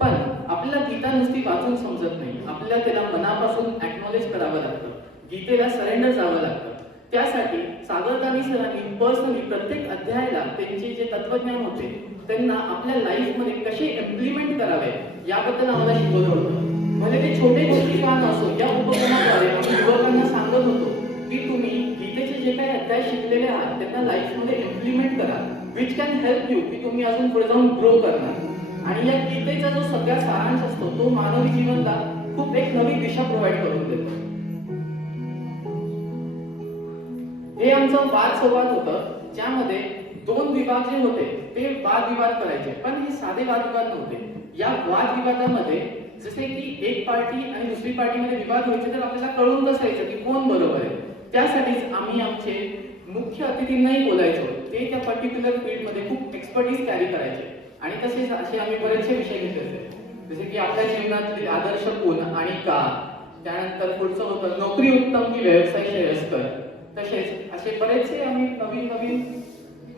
पण आपल्याला गीता नुसती वाचून समजत नाही, आपल्याला त्याला मनापासून ऍक्नॉलेज करावं लागतं, गीतेला सरेंडर जावं लागतं. त्यासाठी सागरदानी सरांनी पर्सनली प्रत्येक अध्यायाला त्यांचे जे तत्वज्ञान होते त्यांना आपल्या लाईफमध्ये कसे इम्प्लिमेंट करावे याबद्दल आम्हाला शिकवलं होतं. भले ते छोटे गोष्टी का नसो, या उपक्रमाद्वारे आम्ही युवकांना सांगत होतो की तुम्ही गीतेचे जे काही अध्याय शिकलेले आहात त्यांना लाईफमध्ये इम्प्लिमेंट करा, विच कॅन हेल्प यू की तुम्ही अजून पुढे जाऊन ग्रो करणार. आणि या गीतेचा जो सगळा सारांश असतो तो मानवी जीवनाला खूप एक नवी दिशा प्रोव्हाइड करून देतो. हे आमचं वाद संवाद होतं, ज्यामध्ये दोन विभाग जे होते ते वादविवाद करायचे, पण हे साधे वादविवाद नव्हते. या वादविवादामध्ये जसे की एक पार्टी आणि दुसरी पार्टीमध्ये विवाद व्हायचे तर आपल्याला कळून बसायचं की कोण बरोबर आहे. त्यासाठीच आम्ही आमचे मुख्य अतिथींनाही बोलायचो, ते त्या पर्टिक्युलर फील्डमध्ये खूप एक्सपर्टीज कॅरी करायचे. आणि तसेच असे आम्ही बरेचसे विषय घेतले होते, जसे की आपल्या जीवनातील आदर्श कोण आणि का, त्यानंतर पुढचं होतं नोकरी उत्तम की व्यवसाय श्रेयस्कर. तसेच असे बरेचसे आम्ही नवीन नवीन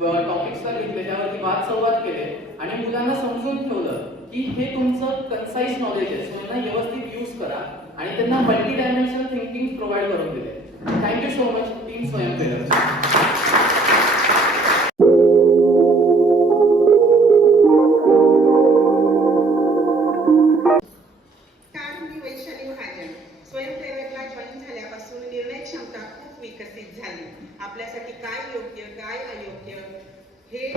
टॉपिक्सला घेतले, त्यावरती वाद संवाद केले आणि मुलांना समजून ठेवलं की हे तुमचं कन्साइज नॉलेज आहे, सो यांना व्यवस्थित यूज करा आणि त्यांना मल्टी डायमेन्शनल थिंकिंग प्रोव्हाइड करून दिले. Thank you so much team Swayamprerak. मी वैशाली महाजन. स्वयंप्रेरकला जॉईन झाल्यापासून निर्णय क्षमता खूप विकसित झाली. आपल्यासाठी काय योग्य काय अयोग्य हे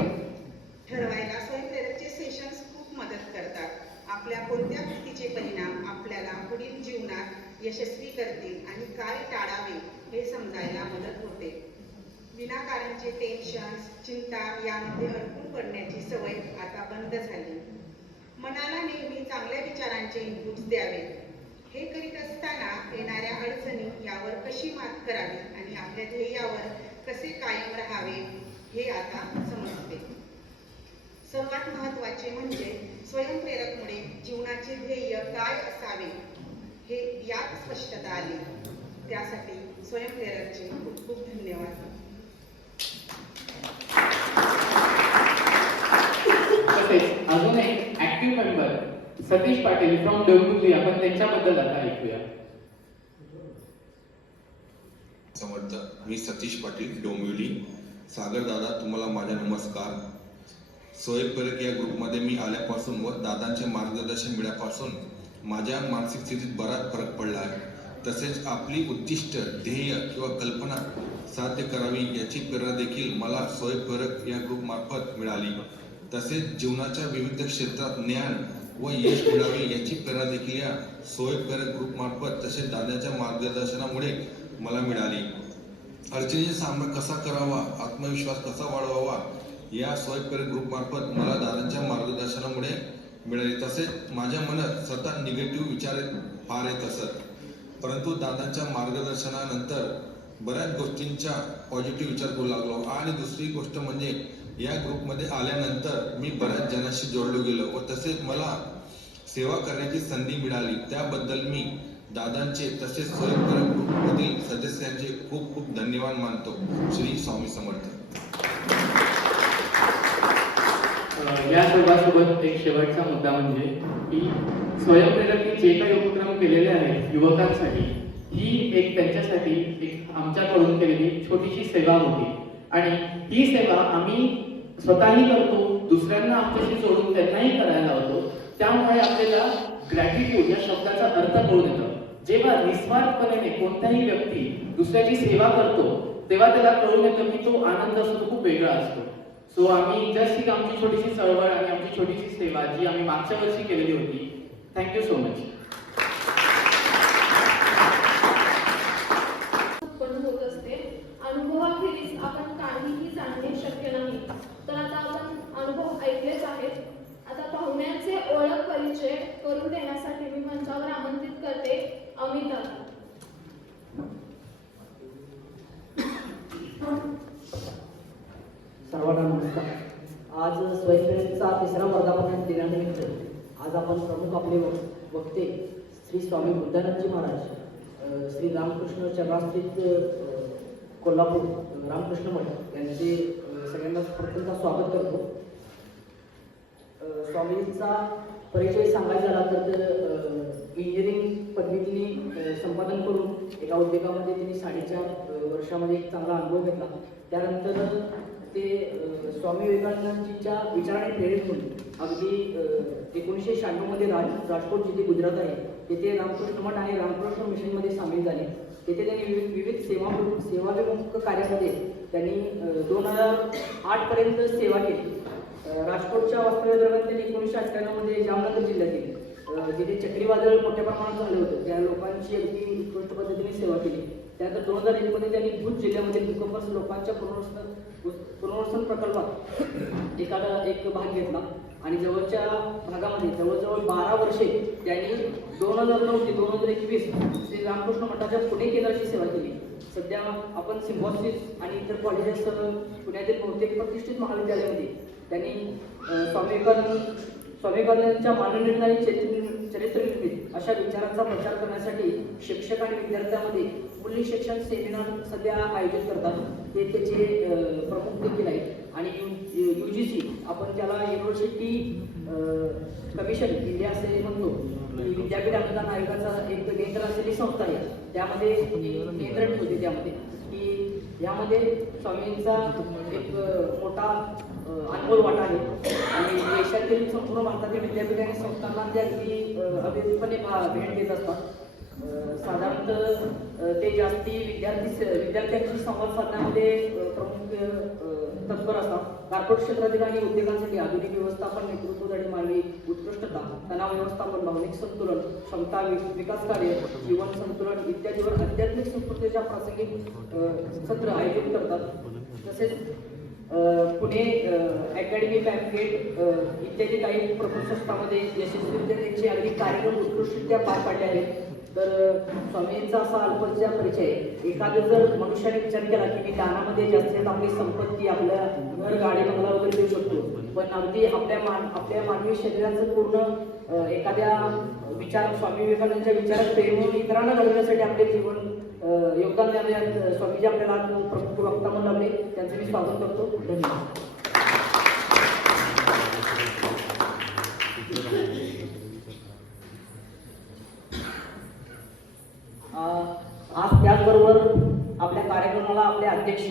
ठरवायला स्वयंप्रेरकचे सेशन्स खूप मदत करतात. आपल्या कोणत्या कृतीचे परिणाम आपल्याला पुढील जीवनात यशस्वी करतील आणि काय टाळावे हे समजायला मदत होते. विनाकारणचे टेन्शन चिंता यामध्ये अडकून पडण्याची सवय आता बंद झाली. मनाला नेहमी चांगल्या विचारांचे इनपुट्स द्यावे. हे करीत असताना येणाऱ्या अडचणी यावर कशी मात करावी आणि आपल्या ध्येयावर कसे कायम राहावे हे आता समजते. सर्वात महत्त्वाचे म्हणजे स्वयंप्रेरकमुळे जीवनाचे ध्येय काय असावे हे यात स्पष्टता आली. त्यासाठी स्वयंप्रेरकचे खूप खूप धन्यवाद. तसेच अजून एक active member Satish Patil from Dombivli, आपण त्यांच्याबद्दल आता ऐकूया. समर्थ, मी सतीश पाटील डोंबिवली. सागर दादा, तुम्हाला माझा नमस्कार. स्वयंप्रेरक या ग्रुपमध्ये मी आल्यापासून व दादांचे मार्गदर्शन मिळाल्यापासून माझ्या मानसिक स्थितीत बराच फरक पडला आहे. तसेच आपली उद्दिष्ट ध्येय किंवा कल्पना साध्य करावी याची प्रेरणा देखील मला स्वयंप्रेरक या ग्रुपमार्फत मिळाली. तसेच जीवनाच्या विविध क्षेत्रात ज्ञान व यश मिळावे याची प्रेरणा देखील या स्वयंप्रेरक ग्रुपमार्फत तसेच दादांच्या मार्गदर्शनामुळे मला मिळाली. अडचणीचा सामना कसा करावा, आत्मविश्वास कसा वाढवावा या स्वयंप्रेरक ग्रुपमार्फत मला दादांच्या मार्गदर्शनामुळे मिळाले. तसेच माझ्या मनात सतत निगेटिव्ह विचार फार येत असत, परंतु दादांच्या मार्गदर्शनानंतर बऱ्याच गोष्टींचा पॉझिटिव्ह विचार करू लागलो. आणि दुसरी गोष्ट म्हणजे या ग्रुपमध्ये आल्यानंतर मी बऱ्याच जणांशी जोडलो गेलो व तसेच मला सेवा करण्याची संधी मिळाली. त्याबद्दल मी दादांचे तसेच स्वयंप्रेरक ग्रुपमधील सदस्यांचे खूप खूप धन्यवाद मानतो. श्री स्वामी समर्थ. या सर्वांसोबत एक शेवटचा मुद्दा म्हणजे की स्वयंप्रेरकने जे काही उपक्रम केलेले आहेत युवकांसाठी, ही एक त्यांच्यासाठी एक आमच्याकडून केलेली छोटीशी सेवा होती. आणि ही सेवा आम्ही स्वतःही करतो, दुसऱ्यांना आमच्याशी जोडून त्यांनाही करायला लावतो. त्यामुळे आपल्याला ग्रॅटिट्यूड या शब्दाचा अर्थ कळून येतो. जेव्हा निस्वार्थपणे कोणताही व्यक्ती दुसऱ्याची सेवा करतो तेव्हा त्याला कळून येतं की तो आनंद असतो तो खूप वेगळा असतो. सो आम्ही जस्ट एक आमची छोटीशी चळवळ आणि आमची छोटीशी सेवा जी आम्ही मागच्या वर्षी केलेली होती. Thank you so much. होत असते. अनुभवाखेरीज आपण काहीही जाणणे शक्य नाही. तर आता आपण अनुभव ऐकलेच आहेत. आता पाहुण्यांचे ओळख परिचय करून देण्यासाठी मी मंचावर आमंत्रित करते अमित दादा. सर्वांना नमस्कार. आज स्वयंप्रेरकचा 3रा वर्धापन दिनानिमित्त आज आपण प्रमुख आपले वक्ते श्री स्वामी बुद्धानंदजी महाराज, श्री रामकृष्ण चरणास्थित कोल्हापूर रामकृष्ण मठ यांचे सगळ्यांना प्रथमतः स्वागत करतो. स्वामींचा परिचय सांगायचा झाला तर इंजिनिअरिंग पदवीतली संपादन करून एका उद्योगामध्ये त्यांनी 4.5 वर्षामध्ये एक चांगला अनुभव घेतला. त्यानंतर ते स्वामी विवेकानंदजींच्या विचाराने प्रेरित होऊन अगदी 1996 मध्ये राजकोट जिथे गुजरात आहे तेथे रामकृष्ण मठ आणि रामकृष्ण मिशनमध्ये सामील झाले. तेथे त्यांनी विविध सेवाभिमुख कार्यामध्ये त्यांनी 2008 पर्यंत सेवा केली. राजकोटच्या वास्तव्यादरम्यान त्यांनी 1998 मध्ये जामनगर जिल्ह्यातील जिथे चक्रीवादळ मोठ्या प्रमाणात झालं होतं त्या लोकांची अगदी उत्कृष्ट पद्धतीने सेवा केली. त्यानंतर 2001 मध्ये त्यांनी भूज जिल्ह्यामध्ये भूकंपास लोकांच्या पुनर्वसन प्रकल्पात एक भाग घेतला आणि जवळच्या भागामध्ये जवळजवळ 12 वर्षे त्यांनी 2009 ते 2021 श्री रामकृष्ण मठाच्या पुणे केंद्राची सेवा केली. सध्या आपण सिम्बॉसिस आणि इतर कॉलेजेससह पुण्यातील बहुतेक प्रतिष्ठित महाविद्यालयामध्ये त्यांनी स्वामी विवेकानंदांच्या मानवनिर्णय आणि चरित्रनिर्मित अशा विचारांचा प्रचार करण्यासाठी शिक्षक आणि विद्यार्थ्यांमध्ये मूल्य शिक्षण सेमिनार सध्या आयोजित करतात. ते त्याचे प्रमुख देखील आहेत आणि UGC आपण त्याला युनिव्हर्सिटी कमिशन इंडिया असे म्हणतो. विद्यापीठ अनुदान आयोगाचा एक केंद्र असलेली संस्था आहे. त्यामध्ये केंद्र ठेवते त्यामध्ये की यामध्ये स्वामींचा एक मोठा अनमोल वाटा आहे आणि देशातील संपूर्ण भारतातील विद्यापीठ आणि संस्थांना ते अगदी अभिप्रेतपणे भेट देत असतात. साधारणतः ते जास्ती विद्यार्थ्यांशी संवाद साधण्यामध्ये प्रमुख तत्पर असतात. कॉर्पोरेट क्षेत्रातील आणि उद्योगांसाठी आधुनिक व्यवस्थापन, नेतृत्व आणि मानवी उत्कृष्टता, तणाव व्यवस्थापन, भावनिक संतुलन, क्षमता विकास कार्य, जीवन संतुलन इत्यादीवर आध्यात्मिक संस्कृतीच्या प्रासंगिक सत्र आयोजित करतात. तसेच पुणे अकॅडमी, पॅम्पलेट इत्यादी काही प्रमुख संस्थांमध्ये यशस्वीरित्या त्यांचे अगदी कार्यक्रम उत्कृष्टरित्या पार पाडले आहेत. तर स्वामींचा असा अल्पचा परिचय. एखादं जर मनुष्याने विचार केला की मी दानामध्ये जास्तीत आपली संपत्ती, आपल्या घर, गाडी, बंगला वगैरे देऊ शकतो, पण अगदी आपल्या मानवी शरीराचं पूर्ण एखाद्या स्वामी विवेकानंदांच्या विचारात प्रेम इतरांना घडवण्यासाठी आपले जीवन योगदान देणाऱ्या स्वामीजी आपल्याला प्रमुख वक्ता म्हणून लागले. त्यांचं मी स्वागत करतो. धन्यवाद. आज त्याचबरोबर आपल्या कार्यक्रमाला आपले अध्यक्ष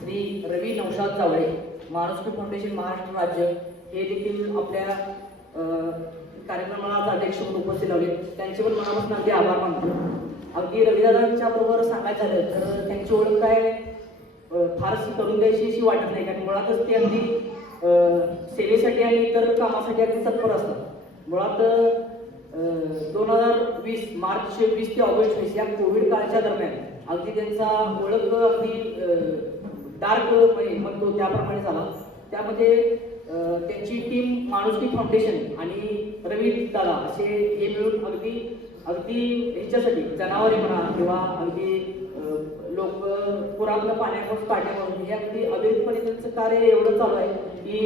श्री रवी नौशाद जावळे, महाराष्ट्र फाउंडेशन महाराष्ट्र राज्य हे देखील आपल्या कार्यक्रमाला आज अध्यक्ष म्हणून उपस्थित लावले. त्यांचे पण मनापासून अगदी आभार मानतो. अगदी रविदादांच्या बरोबर सांगायचं झालं तर त्यांची ओळख काय फारशी करून द्यायची अशी वाटत नाही, कारण मुळातच ते अगदी सेवेसाठी आणि इतर कामासाठी अगदी तत्पर असतात. मुळात 2020 मार्च 20 ते ऑगस्ट 20 या कोविड काळाच्या दरम्यान अगदी त्यांचा ओळख अगदी डार्क म्हणतो त्याप्रमाणे झाला. त्यामध्ये त्यांची टीम माणुसकी फाउंडेशन आणि रवी दादा असे हे मिळून अगदी ह्याच्यासाठी जनावरे म्हणा किंवा अगदी लोक पुरातन पाण्यापासून काढण्यापासून हे अगदी अविरतपणे त्यांचं कार्य एवढं चालू आहे की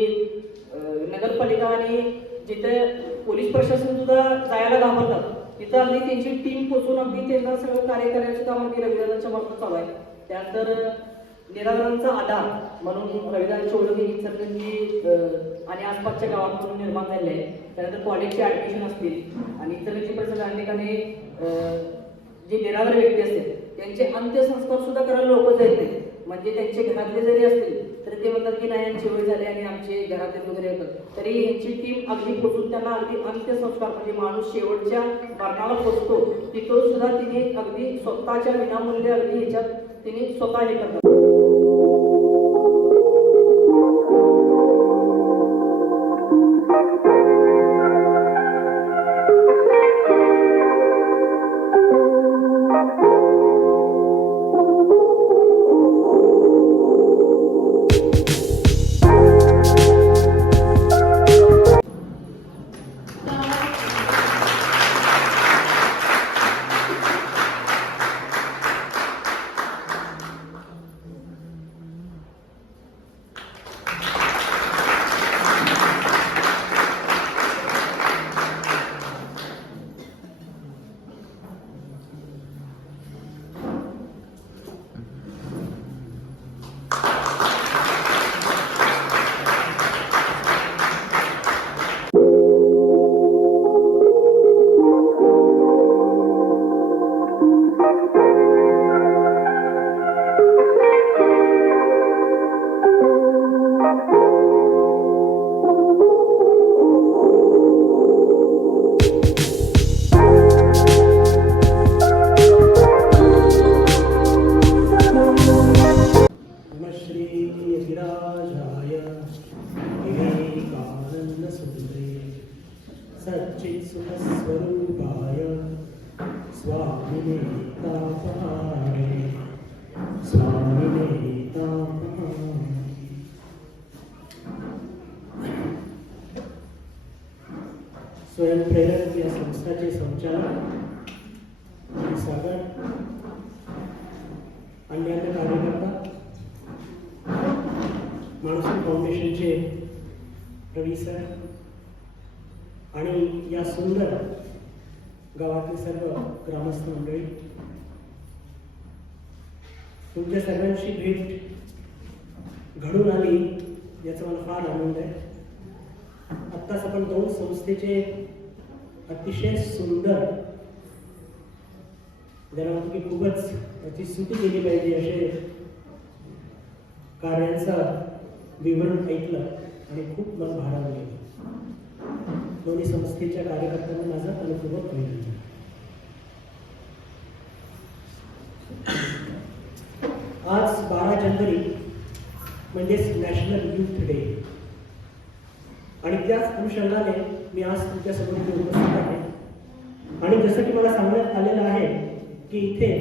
नगरपालिका आणि जिथे पोलीस प्रशासन सुद्धा जायला घाबरतात तिथं अगदी त्यांची टीम पोचून अगदी त्यांना सगळं कार्य करायचं काम अगदी रविदादांच्या मार्फत चालू आहे. त्यानंतर निराधारांचा आधार म्हणून रविदादांची ओळख इचलकरंजी आणि आसपासच्या गावांमधून निर्माण झाले आहे. त्यानंतर कॉलेजचे ऍडमिशन असतील आणि इचलकरंजी परिसरात अनेकाने जे निराधार व्यक्ती असतील त्यांचे अंत्यसंस्कार सुद्धा करायला लोक जात नाही. म्हणजे त्यांचे घरातले जरी असतील तर ते म्हणतात की नाही यांची वय झाले आणि आमचे घरातले वगैरे येतात, तरी यांची टीम अगदी पोचून त्यांना अगदी अंत्यसंस्कार म्हणजे माणूस शेवटच्या मरणाला पोचतो तिथून सुद्धा तिने अगदी स्वतःच्या विनामूल्य अगदी ह्याच्यात तिने स्वतः हे करतात. देता पहारे, स्वामी देता पहारे. स्वयंप्रेरक या संस्थाचे संचालक श्री सागर अन्यान्य कार्यकर्ता, मानसिक फाउंडेशनचे रवी सर आणि या सुंदर गावातले सर्व ग्रामस्थ मंडळी, तुमच्या सर्वांची भेट घडून आली याचा मला फार आनंद आहे. आत्ताच आपण दोन संस्थेचे अतिशय सुंदर, ज्याला म्हणतो की खूपच त्याची स्तुती केली पाहिजे असे कार्यांचं विवरण ऐकलं आणि खूप मन भारावलं गेलं. दोन्ही संस्थेच्या कार्यकर्त्यांना माझा अनुपूर्वक अभिनंदन. आज 12 जानेवारी म्हणजेच नॅशनल युथ डे आणि त्याच अनुषंगाने मी आज तुमच्यासमोर इथे उपस्थित आहे. आणि जसं की मला सांगण्यात आलेलं आहे की इथे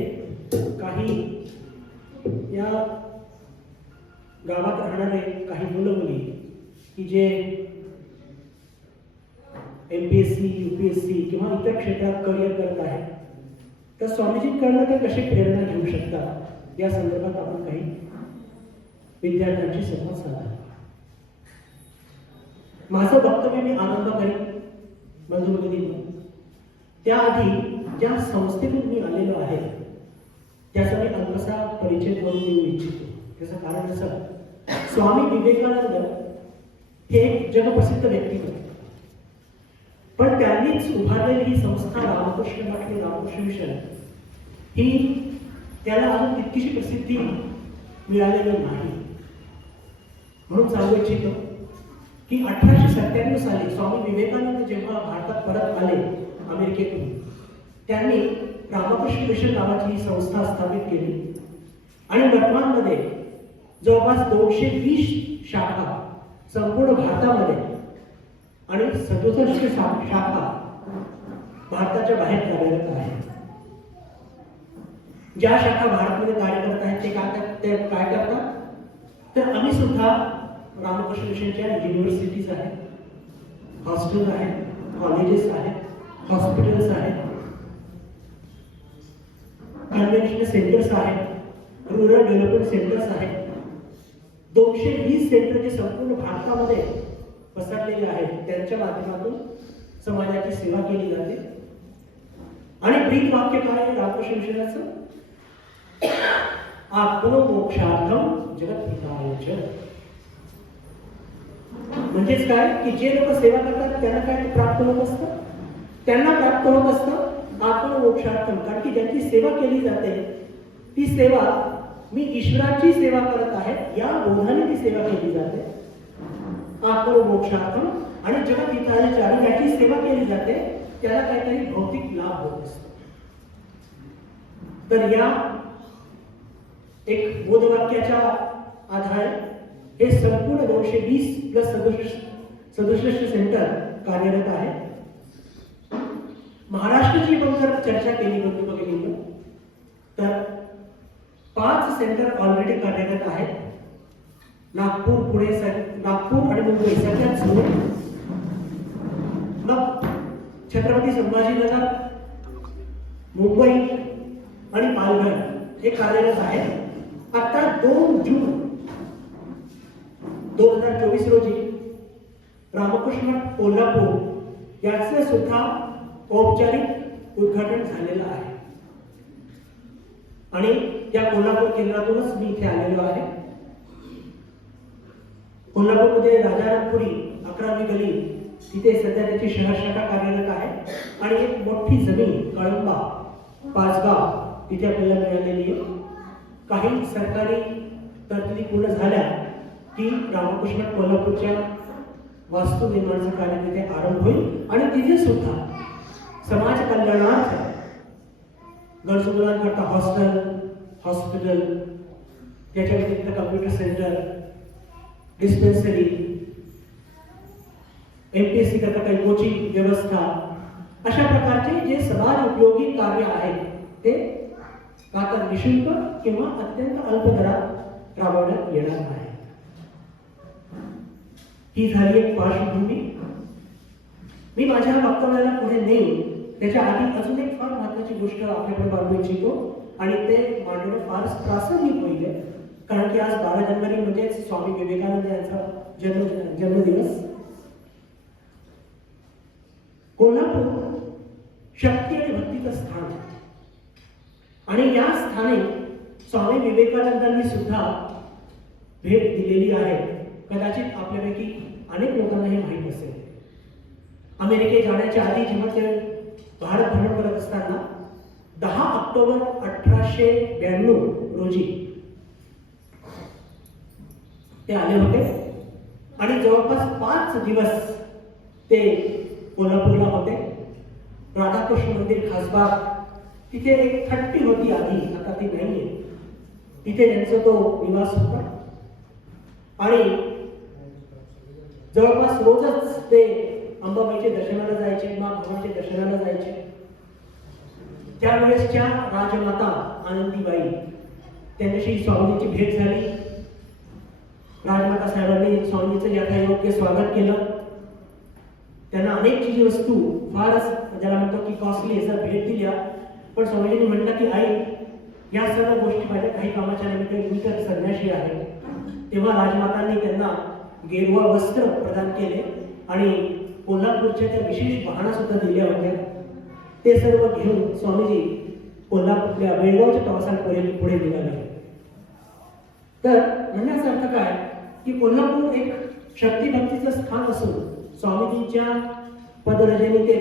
काही या गावात राहणारे काही मुलं मुली की जे MPSC, UPSC किंवा इतर क्षेत्रात करिअर करत आहेत, तर स्वामीजींकडनं ते कसे प्रेरणा घेऊ शकतात या संदर्भात आपण काही विद्यार्थ्यांशी संवाद साधला. माझं वक्तव्य मी आनंद करीन बंधू भगिनींनो. त्याआधी ज्या संस्थेतून मी आलेलो आहे त्याचा मी अल्पसा परिचय करून देऊ इच्छितो. त्याचं कारण असं, स्वामी विवेकानंद हे एक जगप्रसिद्ध व्यक्तिमत्व, पण त्यांनीच उभारलेली ही संस्था रामकृष्ण मठ आणि रामकृष्ण मिशन ही त्याला अजून तितकीशी प्रसिद्धी मिळालेली नाही. म्हणून सांगू इच्छितो की 1897 साली स्वामी विवेकानंद जेव्हा भारतात परत आले अमेरिकेतून, त्यांनी रामकृष्ण मिशन नावाची ही संस्था स्थापित केली आणि वर्तमानमध्ये जवळपास 220 शाखा संपूर्ण भारतामध्ये आणि 67 शाखा भारताच्या बाहेर कार्यरत आहेत. ज्या शाखा भारतामध्ये कार्य करत आहेत ते काय करतात, तर आम्ही सुद्धा रामकृष्ण मिशनच्या युनिव्हर्सिटीज आहेत, हॉस्टेल आहेत, कॉलेजेस आहेत, हॉस्पिटल्स आहेत, कन्व्हेन्शन सेंटर्स आहेत, रुरल डेव्हलपमेंट सेंटर्स आहेत. 220 सेंटर जे संपूर्ण भारतामध्ये पसरलेले आहेत त्यांच्या माध्यमातून समाजाची सेवा केली जाते. आणि ब्रीद वाक्य काय आहे रामकृष्ण मिशनाचं? आत्ममोक्षार्थम जगद्हिताय च. म्हणजेच काय की जे लोक सेवा करतात त्यांना काय प्राप्त होत असतं? त्यांना प्राप्त होत असतं आत्ममोक्षार्थम. कारण की ज्यांची सेवा केली जाते ती सेवा मी ईश्वराची सेवा करत आहे या बोधाने ती सेवा केली जाते. आत्ममोक्षार्थम आणि जगद्हिताय च, आणि ज्याची सेवा केली जाते त्याला काहीतरी भौतिक लाभ होत असतो. तर या एक बोधवाक्याच्या आधारे हे संपूर्ण 220 प्लस 67 सेंटर कार्यरत आहे. महाराष्ट्राची पण जर चर्चा केली बंधू भगिनींनो तर 5 सेंटर ऑलरेडी कार्यरत आहेत. नागपूर, पुणे, नागपूर आणि मुंबई सगळ्यात सुरू. मग छत्रपती संभाजीनगर, मुंबई आणि पालघर हे कार्यरत आहेत. आता 2 जून 2024 रोजी रामकृष्ण मठ कोल्हापूर याचे सुद्धा औपचारिक उद्घाटन झालेलं आहे. आणि त्या कोल्हापूर केंद्रातूनच मी इथे आलेलो आहे. कोल्हापूरमध्ये राजारामपुरी 11वी गली तिथे सध्या त्याची शहर शाखा कार्यरत आहे. आणि एक मोठी जमीन कळंबा, पाचगाव तिथे आपल्याला मिळालेली आहे. काही सरकारी तरतुदी पूर्ण झाल्या की रामकृष्ण मठ कोल्हापूरच्या वास्तू निर्माणाचं कार्य तिथे आरंभ होईल. आणि तिथे सुद्धा समाज कल्याणार्थ गरजू मुलांकरता हॉस्पिटल, त्याच्या व्यतिरिक्त कम्प्युटर सेंटर, डिस्पेन्सरी, MPSC करता काही कोचिंग व्यवस्था, अशा प्रकारचे जे समाज उपयोगी कार्य आहे ते का तर निशुल्क किंवा अत्यंत अल्प दरात राबवण्यात येणार आहे. ही झाली एक पार्श्वभूमी. मी माझ्या वक्तव्याला पुढे नेईन त्याच्या आधी अजून एक फार महत्वाची गोष्ट आपल्याकडे मांडू इच्छितो आणि ते मांडणं फार प्रासंगिक होईल, कारण की आज 12 जानेवारी म्हणजेच स्वामी विवेकानंद यांचा जन्मदिवस. कोल्हापूर शक्ती आणि भक्तीचं स्थान आणि या स्थानी स्वामी विवेकानंदांनी सुद्धा भेट दिलेली आहे. कदाचित आपल्यापैकी अनेक लोकांना हे माहीत असेल. अमेरिकेत जाण्याच्या आधी जेव्हा ते भारत भ्रमण करत असताना 10 ऑक्टोबर 1892 रोजी ते आले होते आणि जवळपास 5 दिवस ते कोल्हापूरला होते. राधाकृष्ण मंदिर खासबाग तिथे एक थट्टी होती आधी, आता ती नाहीये. तिथे त्यांचा तो निवास होता आणि जवळपास रोजच ते अंबाबाईच्या दर्शनाला जायचे, मा भवानीच्या दर्शनाला जायचे. त्यावेळेसच्या राजमाता आनंदीबाई त्यांच्याशी स्वामींची भेट झाली. राजमाता साहेबांनी स्वामींचं यथायोग्य स्वागत केलं. त्यांना अनेक चीज वस्तू फारच ज्याला म्हणतो की कॉस्टली असा भेट दिल्या. पण स्वामीजींनी म्हटलं की आई, या सर्व गोष्टी माझ्या काही कामाच्या निमित्त मी तर संन्याशी आहे. तेव्हा राजमातांनी त्यांना गेरुवा वस्त्र प्रदान केले आणि कोल्हापूरच्या त्या विशेष वाहना सुद्धा दिल्या होत्या. ते सर्व घेऊन स्वामीजी कोल्हापूरच्या बेळगावच्या प्रवासाला पुढे निघाले. तर म्हणण्याचा अर्थ काय की कोल्हापूर एक शक्तिभक्तीचं स्थान असून स्वामीजींच्या पदरजेने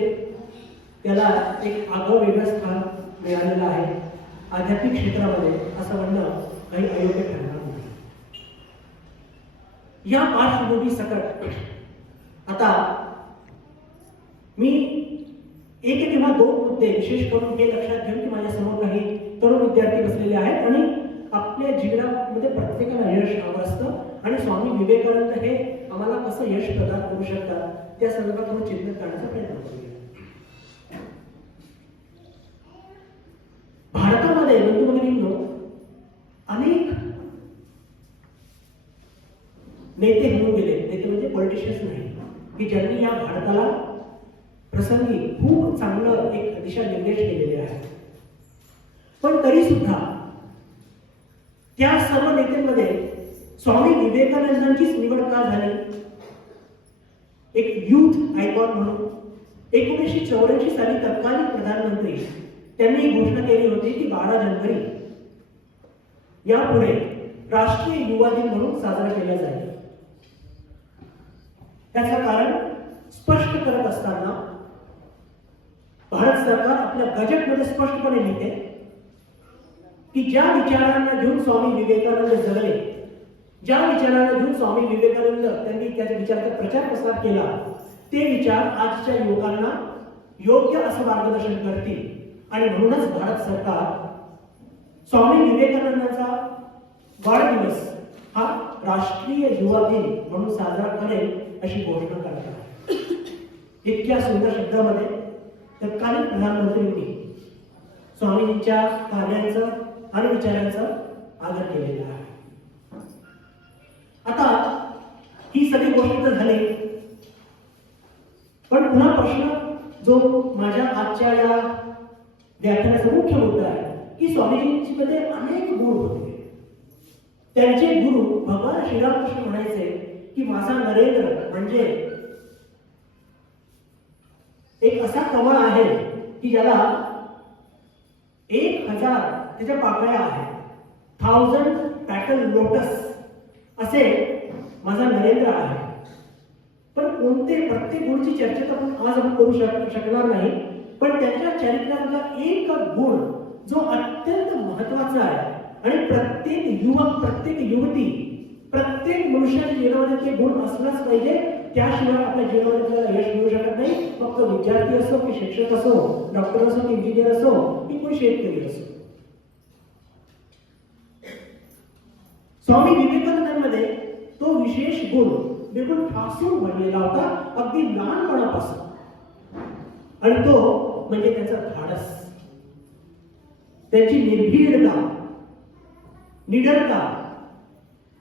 त्याला एक आगळं वेगळं स्थान मिळालेलं आहे. आध्यात्मिक क्षेत्रामध्ये असं म्हणणं काही अयोग्य ठरणार नाही. या पार्श्वभूमी सकट आता मी एक किंवा 2 मुद्दे विशेष करून हे लक्षात घेऊन की माझ्यासमोर काही तरुण विद्यार्थी बसलेले आहेत आणि आपल्या जीवनामध्ये प्रत्येकाला यश हवं असतं आणि स्वामी विवेकानंद हे आम्हाला कसं यश प्रदान करू शकतात त्या संदर्भात आपण चिंतन करण्याचा प्रयत्न करूया. भारतामध्ये बंधू अनेक नेते होऊन गेले, नेते म्हणजे पॉलिटिशियन्स नाही, की ज्यांनी या भारताला प्रसंगी खूप चांगलं एक दिशा निर्देश केलेले आहे. पण तरी सुद्धा त्या सर्व नेत्यांमध्ये स्वामी विवेकानंदांचीच निवड का झाली? एक युथ आयकॉन म्हणून 1984 साली तत्कालीन प्रधानमंत्री त्यांनी घोषणा केली होती की 12 जानेवारी यापुढे राष्ट्रीय युवा दिन म्हणून साजरा केला जाईल. त्याचं कारण स्पष्ट करत असताना भारत सरकार आपल्या बजेटमध्ये स्पष्टपणे लिहिते की ज्या विचारांना घेऊन स्वामी विवेकानंद जगले, ज्या विचारांना घेऊन स्वामी विवेकानंद त्यांनी त्याच्या विचाराचा प्रचार प्रसार केला, ते विचार आजच्या युवकांना योग्य असं मार्गदर्शन करतील आणि म्हणूनच भारत सरकार स्वामी विवेकानंदांचा वाढदिवस हा राष्ट्रीय युवा दिन म्हणून साजरा करेल अशी घोषणा करत आहे. इतक्या सुंदर शब्दामध्ये तत्कालीन प्रधानमंत्र्यांनी स्वामींच्या कार्यांचं आणि विचारांचा आदर केलेला आहे. आता ही सगळी गोष्ट तर झाली, पण पुन्हा प्रश्न जो माझ्या आजच्या या व्याख्यानाचा मुख्य मुद्दा आहे की स्वामीजींमध्ये अनेक गुण होते. त्यांचे गुरु भगवान श्रीरामकृष्ण म्हणायचे की माझा नरेंद्र म्हणजे एक असा कमळ आहे की ज्याला 1000 त्याच्या पाकळ्या आहेत, 1000 पॅटल लोटस असे माझा नरेंद्र आहे. पण कोणते प्रत्येक गुणाची चर्चा तर आज आपण करू शकणार नाही, पण त्यांच्या चरित्रातला एक गुण जो अत्यंत महत्वाचा आहे आणि प्रत्येक युवक, प्रत्येक युवती, प्रत्येक मनुष्याच्या जीवनामध्ये ते गुण असलाच पाहिजे. त्याशिवाय आपल्या जीवनामध्ये आपल्याला यश मिळू शकत नाही. मग तो विद्यार्थी असो की शिक्षक असो, डॉक्टर असो की इंजिनियर असो की कोणी शेतकरी असो. स्वामी विवेकानंदांमध्ये तो विशेष गुण बिलकुल ठासून भरलेला होता, अगदी लहानपणापासून, आणि तो म्हणजे त्याचा धाडस. त्यांची निर्भीडता, निडरता,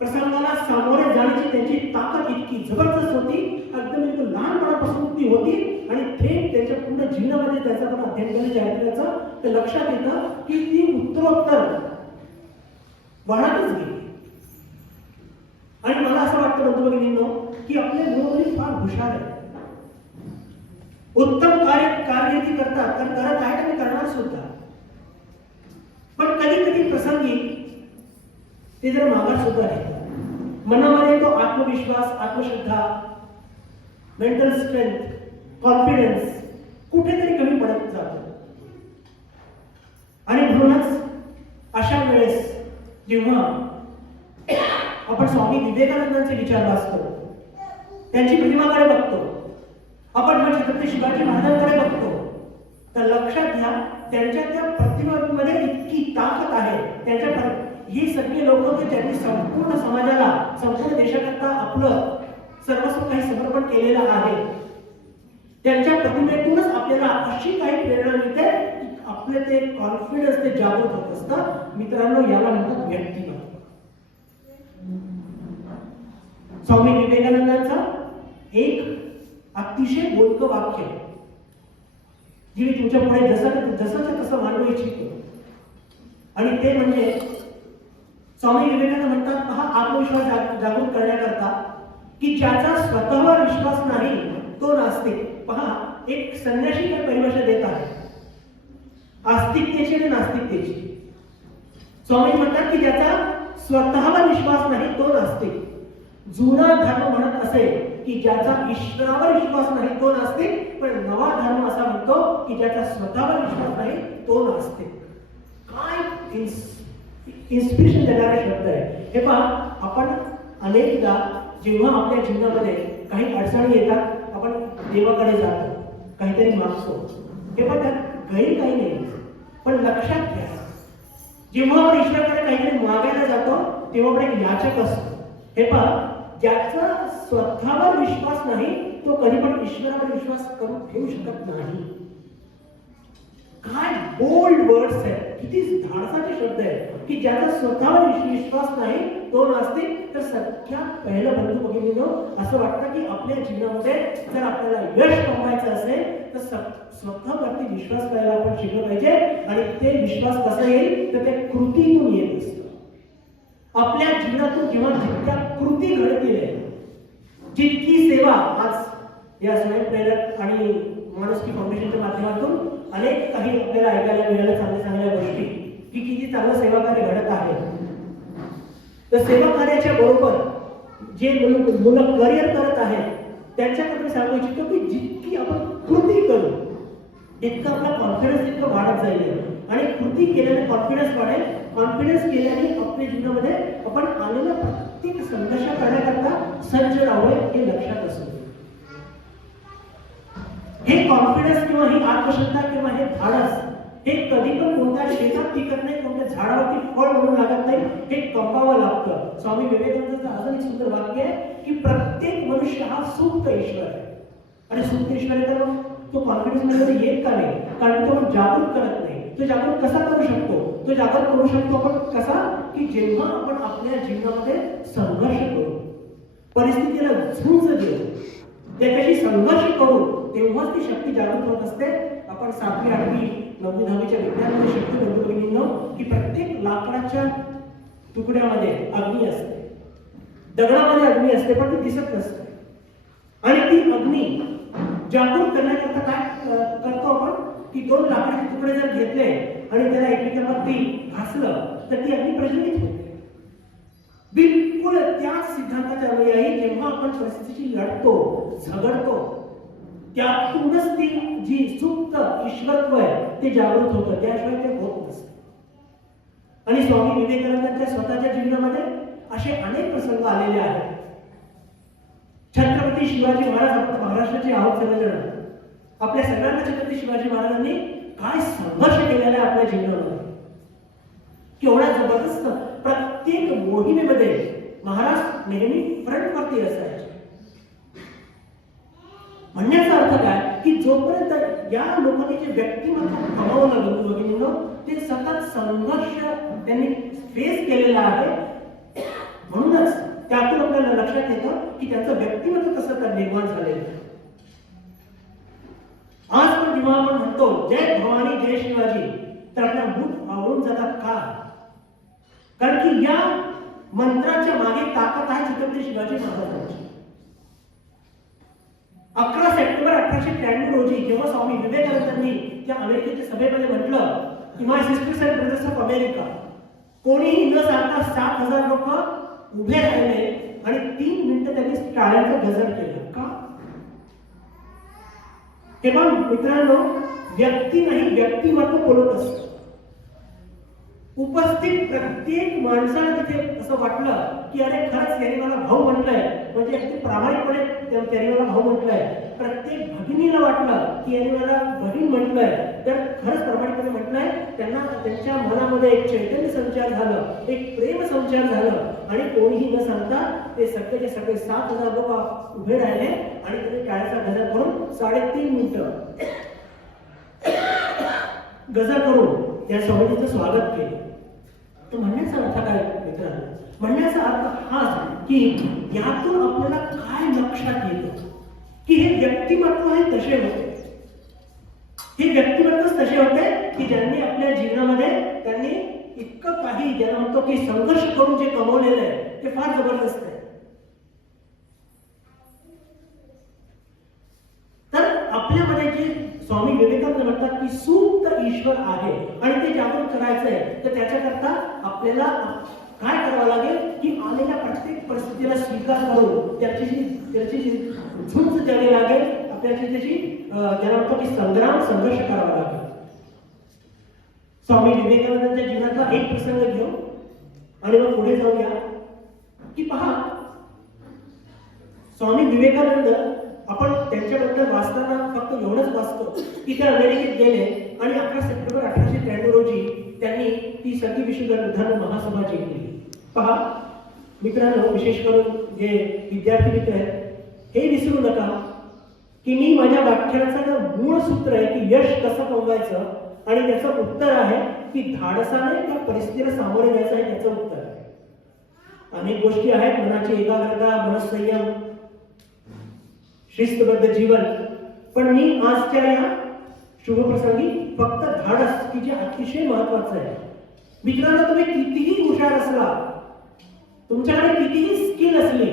प्रसंगाला सामोरे जाण्याची त्यांची ताकद इतकी जबरदस्त होती, अगदी लहानपणापासून ती होती आणि थेट त्यांच्या पूर्ण जीवनामध्ये त्याचा पण अध्ययन करायचे ऐकल्याचं ते लक्षात येतं की ती उत्तरोत्तर वाढतच गेली. आणि मला असं वाटतं बंधू भगिनींनो की आपले मुलं फार हुशार आहेत, उत्तम कारकिर्दी करतात, कारण करत आहेत आणि करणार सुद्धा. पण कधी कधी प्रसंगी ते जर मागास सुद्धा आहे. मनामध्ये तो आत्मविश्वास, आत्मश्रद्धा, मेंटल स्ट्रेंथ, कॉन्फिडन्स कुठेतरी कमी पडत जातो. आणि म्हणूनच अशा वेळेस जेव्हा आपण स्वामी विवेकानंदांचे विचार वाचतो, त्यांची प्रतिमाकडे बघतो, आपण म्हणजे छत्रपती शिवाजी महाराजांकडे बघतो, तर लक्षात घ्या त्यांच्या त्या प्रतिमांमध्ये इतकी ताकद आहे. त्यांच्या ही सगळी लोक त्यांनी संपूर्ण समाजाला, संपूर्ण देशाकरता आपलं सर्वस्व काही समर्पण केलेलं आहे. त्यांच्या प्रतिमेतूनच आपल्याला अशी काही प्रेरणा मिळते की आपले ते कॉन्फिडन्स ते जागृत होत असतं. मित्रांनो, याला म्हणतात व्यक्तिमत्व. स्वामी विवेकानंदांचा एक अतिशय बोलकं वाक्य जे मी तुमच्या पुढे जसं तसं मांडू इच्छितो, आणि ते म्हणजे स्वामी विवेकानंद म्हणतात, हा आत्मविश्वास जागृत करण्याकरता की ज्याचा स्वतःवर विश्वास नाही तो नास्तिक. पहा, एक संन्यासी काय परिभाषा देत आहे आस्तिकतेची आणि नास्तिकतेची. स्वामी म्हणतात की ज्याचा स्वतःवर विश्वास नाही तो नास्तिक. जुना धर्म म्हणत असेल की ज्याचा ईश्वरावर विश्वास नाही तो नास्तिक, पण नवा धर्म असा म्हणतो की ज्याचा स्वतःवर विश्वास नाही तो नास्तिक. काय इन्स्पिरेशन देणारे शब्द आहे हे पहा. आपण अनेकदा जेव्हा आपल्या जीवनामध्ये काही अडचणी येतात, आपण देवाकडे जातो, काहीतरी मागतो, हे पण त्यात गैर काही नाही. पण लक्षात घ्या, जेव्हा आपण ईश्वराकडे काहीतरी मागायला जातो तेव्हा आपण एक याचक असतो. हे पहा, ज्याचा स्वतःवर विश्वास नाही तो कधी पण ईश्वरावर विश्वास करून ठेवू शकत नाही. काय बोल्ड वर्ड्स आहेत, किती धाडसाचे शब्द आहेत की ज्याचा स्वतःवर विश्वास नाही तो नास्तिक. तर सगळ्यात पहिलं बंधू भगिनींनो असं वाटतं की आपल्या जीवनामध्ये जर आपल्याला यश कमवायचं असेल तर स्वतःवरती विश्वास करायला आपण शिकलं पाहिजे. आणि ते विश्वास कसं येईल तर ते कृतीतून येत असतं. आपल्या जीवनातून जेव्हा जितक्या कृती घडतील, जितकी सेवा आज या स्वयंप्रेरक आणि माणुसकी फाउंडेशनच्या माध्यमातून अनेक काही आपल्याला ऐकायला मिळाल्या चांगल्या चांगल्या गोष्टी की किती चांगलं सेवा कार्य घडत आहे. तर सेवा कार्याच्या बरोबर जे मुलं करिअर करत आहेत त्यांच्याकडे सांगू इच्छितो की जितकी आपण कृती करू इतकं आपला कॉन्फिडन्स इतकं वाढत जाईल. आणि कृती केल्याने कॉन्फिडन्स वाढेल. कॉन्फिडन्स केल्याने आपल्या जीवनामध्ये आपण आलेला प्रत्येक संघर्ष करण्याकरता सज्ज राहावे हे लक्षात असू. हे कॉन्फिडन्स किंवा ही आत्मश्रद्धा किंवा हे धाडस हे कधी पण कोणत्या शेतात पिकत नाही, कोणत्या झाडावरती फळ म्हणून लागत नाही, हे कमवावं लागतं. स्वामी विवेकानंदांचं अजून एक सुंदर वाक्य आहे की प्रत्येक मनुष्य हा सुप्त ईश्वर आहे. आणि सुप्त ईश्वर आहे तर तो कॉन्फिडन्स मध्ये येत का नाही, कारण तो जागृत करत नाही. तो जागृत कसा करू शकतो? तो जागृत करू शकतो आपण कसा की जेव्हा आपण आपल्या जीवनामध्ये संघर्ष करू, परिस्थितीला झुंज देऊ, त्याच्याशी संघर्ष करू, तेव्हाच ती शक्ती जागृत होत असते. आपण 7वी 8वी 9वी 10वीच्या विज्ञानामध्ये शक्ती बघितली की प्रत्येक लाकडाच्या तुकड्यामध्ये अग्नी असते, दगडामध्ये अग्नी असते, पण ती दिसत नसते. आणि ती अग्नी जागृत करण्याकरता काय करतो आपण की 2 लाकडाचे तुकडे जर घेतले आणि त्याला एकमेकांवरती घासलं तर ती अग्नी प्रज्वलित होते. बिलकुल त्याच सिद्धांताच्या अनुयायी जेव्हा आपण परिस्थितीशी लढतो, झगडतो, त्यातूनच ती जी सुप्त ईश्वरत्व आहे ते जागृत होतं, त्याशिवाय ते होत नसतं. आणि स्वामी विवेकानंदांच्या स्वतःच्या जीवनामध्ये असे अनेक प्रसंग आलेले आहेत. छत्रपती शिवाजी महाराज, आपण महाराष्ट्राचे आहोत सगळेजण, आपल्या सगळ्यांना छत्रपती शिवाजी महाराजांनी काय संघर्ष केलेला आहे आपल्या जीवनामध्ये, केवढा जबरदस्त. प्रत्येक मोहिमेमध्ये महाराज नेहमी फ्रंटवरती असायचे. म्हणण्याचा अर्थ काय की जोपर्यंत या लोकांनी जे व्यक्तिमत्व कमावलं बंधू भगिनींनो, ते सतत त्यांनी फेस केलेला आहे. म्हणूनच त्यातून आपल्याला लक्षात येतं की त्यांचं व्यक्तिमत्व कसं तर निर्माण झालेलं आहे. आज पण जेव्हा आपण म्हणतो जय भवानी जय शिवाजी, तर आपल्या मुख आवळून जातात का? कारण की या मंत्राच्या मागे ताकद आहे छत्रपती शिवाजी महाराजांची. 11 सप्टेंबर 1893 रोजी जेव्हा स्वामी विवेकानंदांनी त्या अमेरिकेच्या सभेमध्ये म्हटलं की my sisters and brothers of America, कोणीही न सांगता 7,000 लोक उभे राहिले आणि 3 मिनिटं त्यांनी टाळ्यांचं गजर केलं. का? तेव्हा मित्रांनो, व्यक्ती नाही व्यक्तिमत्व बोलत असतं. उपस्थित प्रत्येक माणसाला तिथे असं वाटलं की अरे खरंच त्यांनी मला भाऊ म्हटलंय, म्हणजे अगदी प्रामाणिकपणे त्यांनी मला भाऊ म्हटलंय. प्रत्येक भगिनीला वाटलं की यांनी मला बहीण म्हटलंय, तर खरंच प्रामाणिकपणे म्हटलंय. त्यांना त्यांच्या मनामध्ये एक चैतन्य संचार झालं, एक प्रेम संचार झालं आणि कोणीही न सांगता ते सगळेचे सगळे 7,000 लोक उभे राहिले आणि त्यांनी टाळ्याचा गजर करून 3.5 मिनिटं गजर करून त्या स्वामीजीचं स्वागत केलं. तर म्हणण्याचा अर्थ काय मित्रांनो? म्हणण्याचा अर्थ हाच की यातून आपल्याला काय लक्षात येतं की हे व्यक्तिमत्व हे तसे होते. हे व्यक्तिमत्वच तसे होते की ज्यांनी आपल्या जीवनामध्ये त्यांनी इतकं काही ज्यांना म्हणतो की संघर्ष करून जे कमवलेलं आहे ते फार जबरदस्त आहे. तर आपल्यामध्ये जे स्वामी विवेकानंद म्हणतात की सुप्त ईश्वर आहे आणि ते जागृत करायचंय, तर त्याच्याकरता आपल्याला काय करावं लागेल की आलेल्या प्रत्येक परिस्थितीला स्वीकार करून त्याची जी झुंज द्यावी लागेल. आपल्याची त्याची ज्याला म्हणतो की संघर्ष करावा लागेल. स्वामी विवेकानंदांच्या जीवनातला एक प्रसंग घेऊ आणि मग पुढे जाऊया की पहा, स्वामी विवेकानंद आपण त्यांच्याबद्दल वाचताना फक्त एवढंच वाचतो की ते अमेरिकेत गेले आणि 11 सप्टेंबर 1893 रोजी त्यांनी ती सती विशुद्ध बुद्धांना महासभा जिंकली. पहा मित्रांनो, विशेष करून जे विद्यार्थी मित्र आहेत हे विसरू नका की मी माझ्या व्याख्यानाचं मूळ सूत्र आहे की यश कसं कमवायचं आणि त्याचं उत्तर आहे की धाडसाने त्या परिस्थितीला सामोरे जायचं आहे. त्याचं उत्तर आहे. अनेक गोष्टी आहेत, मनाची एकाग्रता, मनसंयम, शिस्तबद्ध जीवन, पण मी आजच्या या शुभप्रसंगी फक्त धाडस की जे अतिशय महत्वाचं आहे. मित्रांनो, तुम्ही कितीही हुशार असला, तुमच्याकडे कितीही स्किल असली,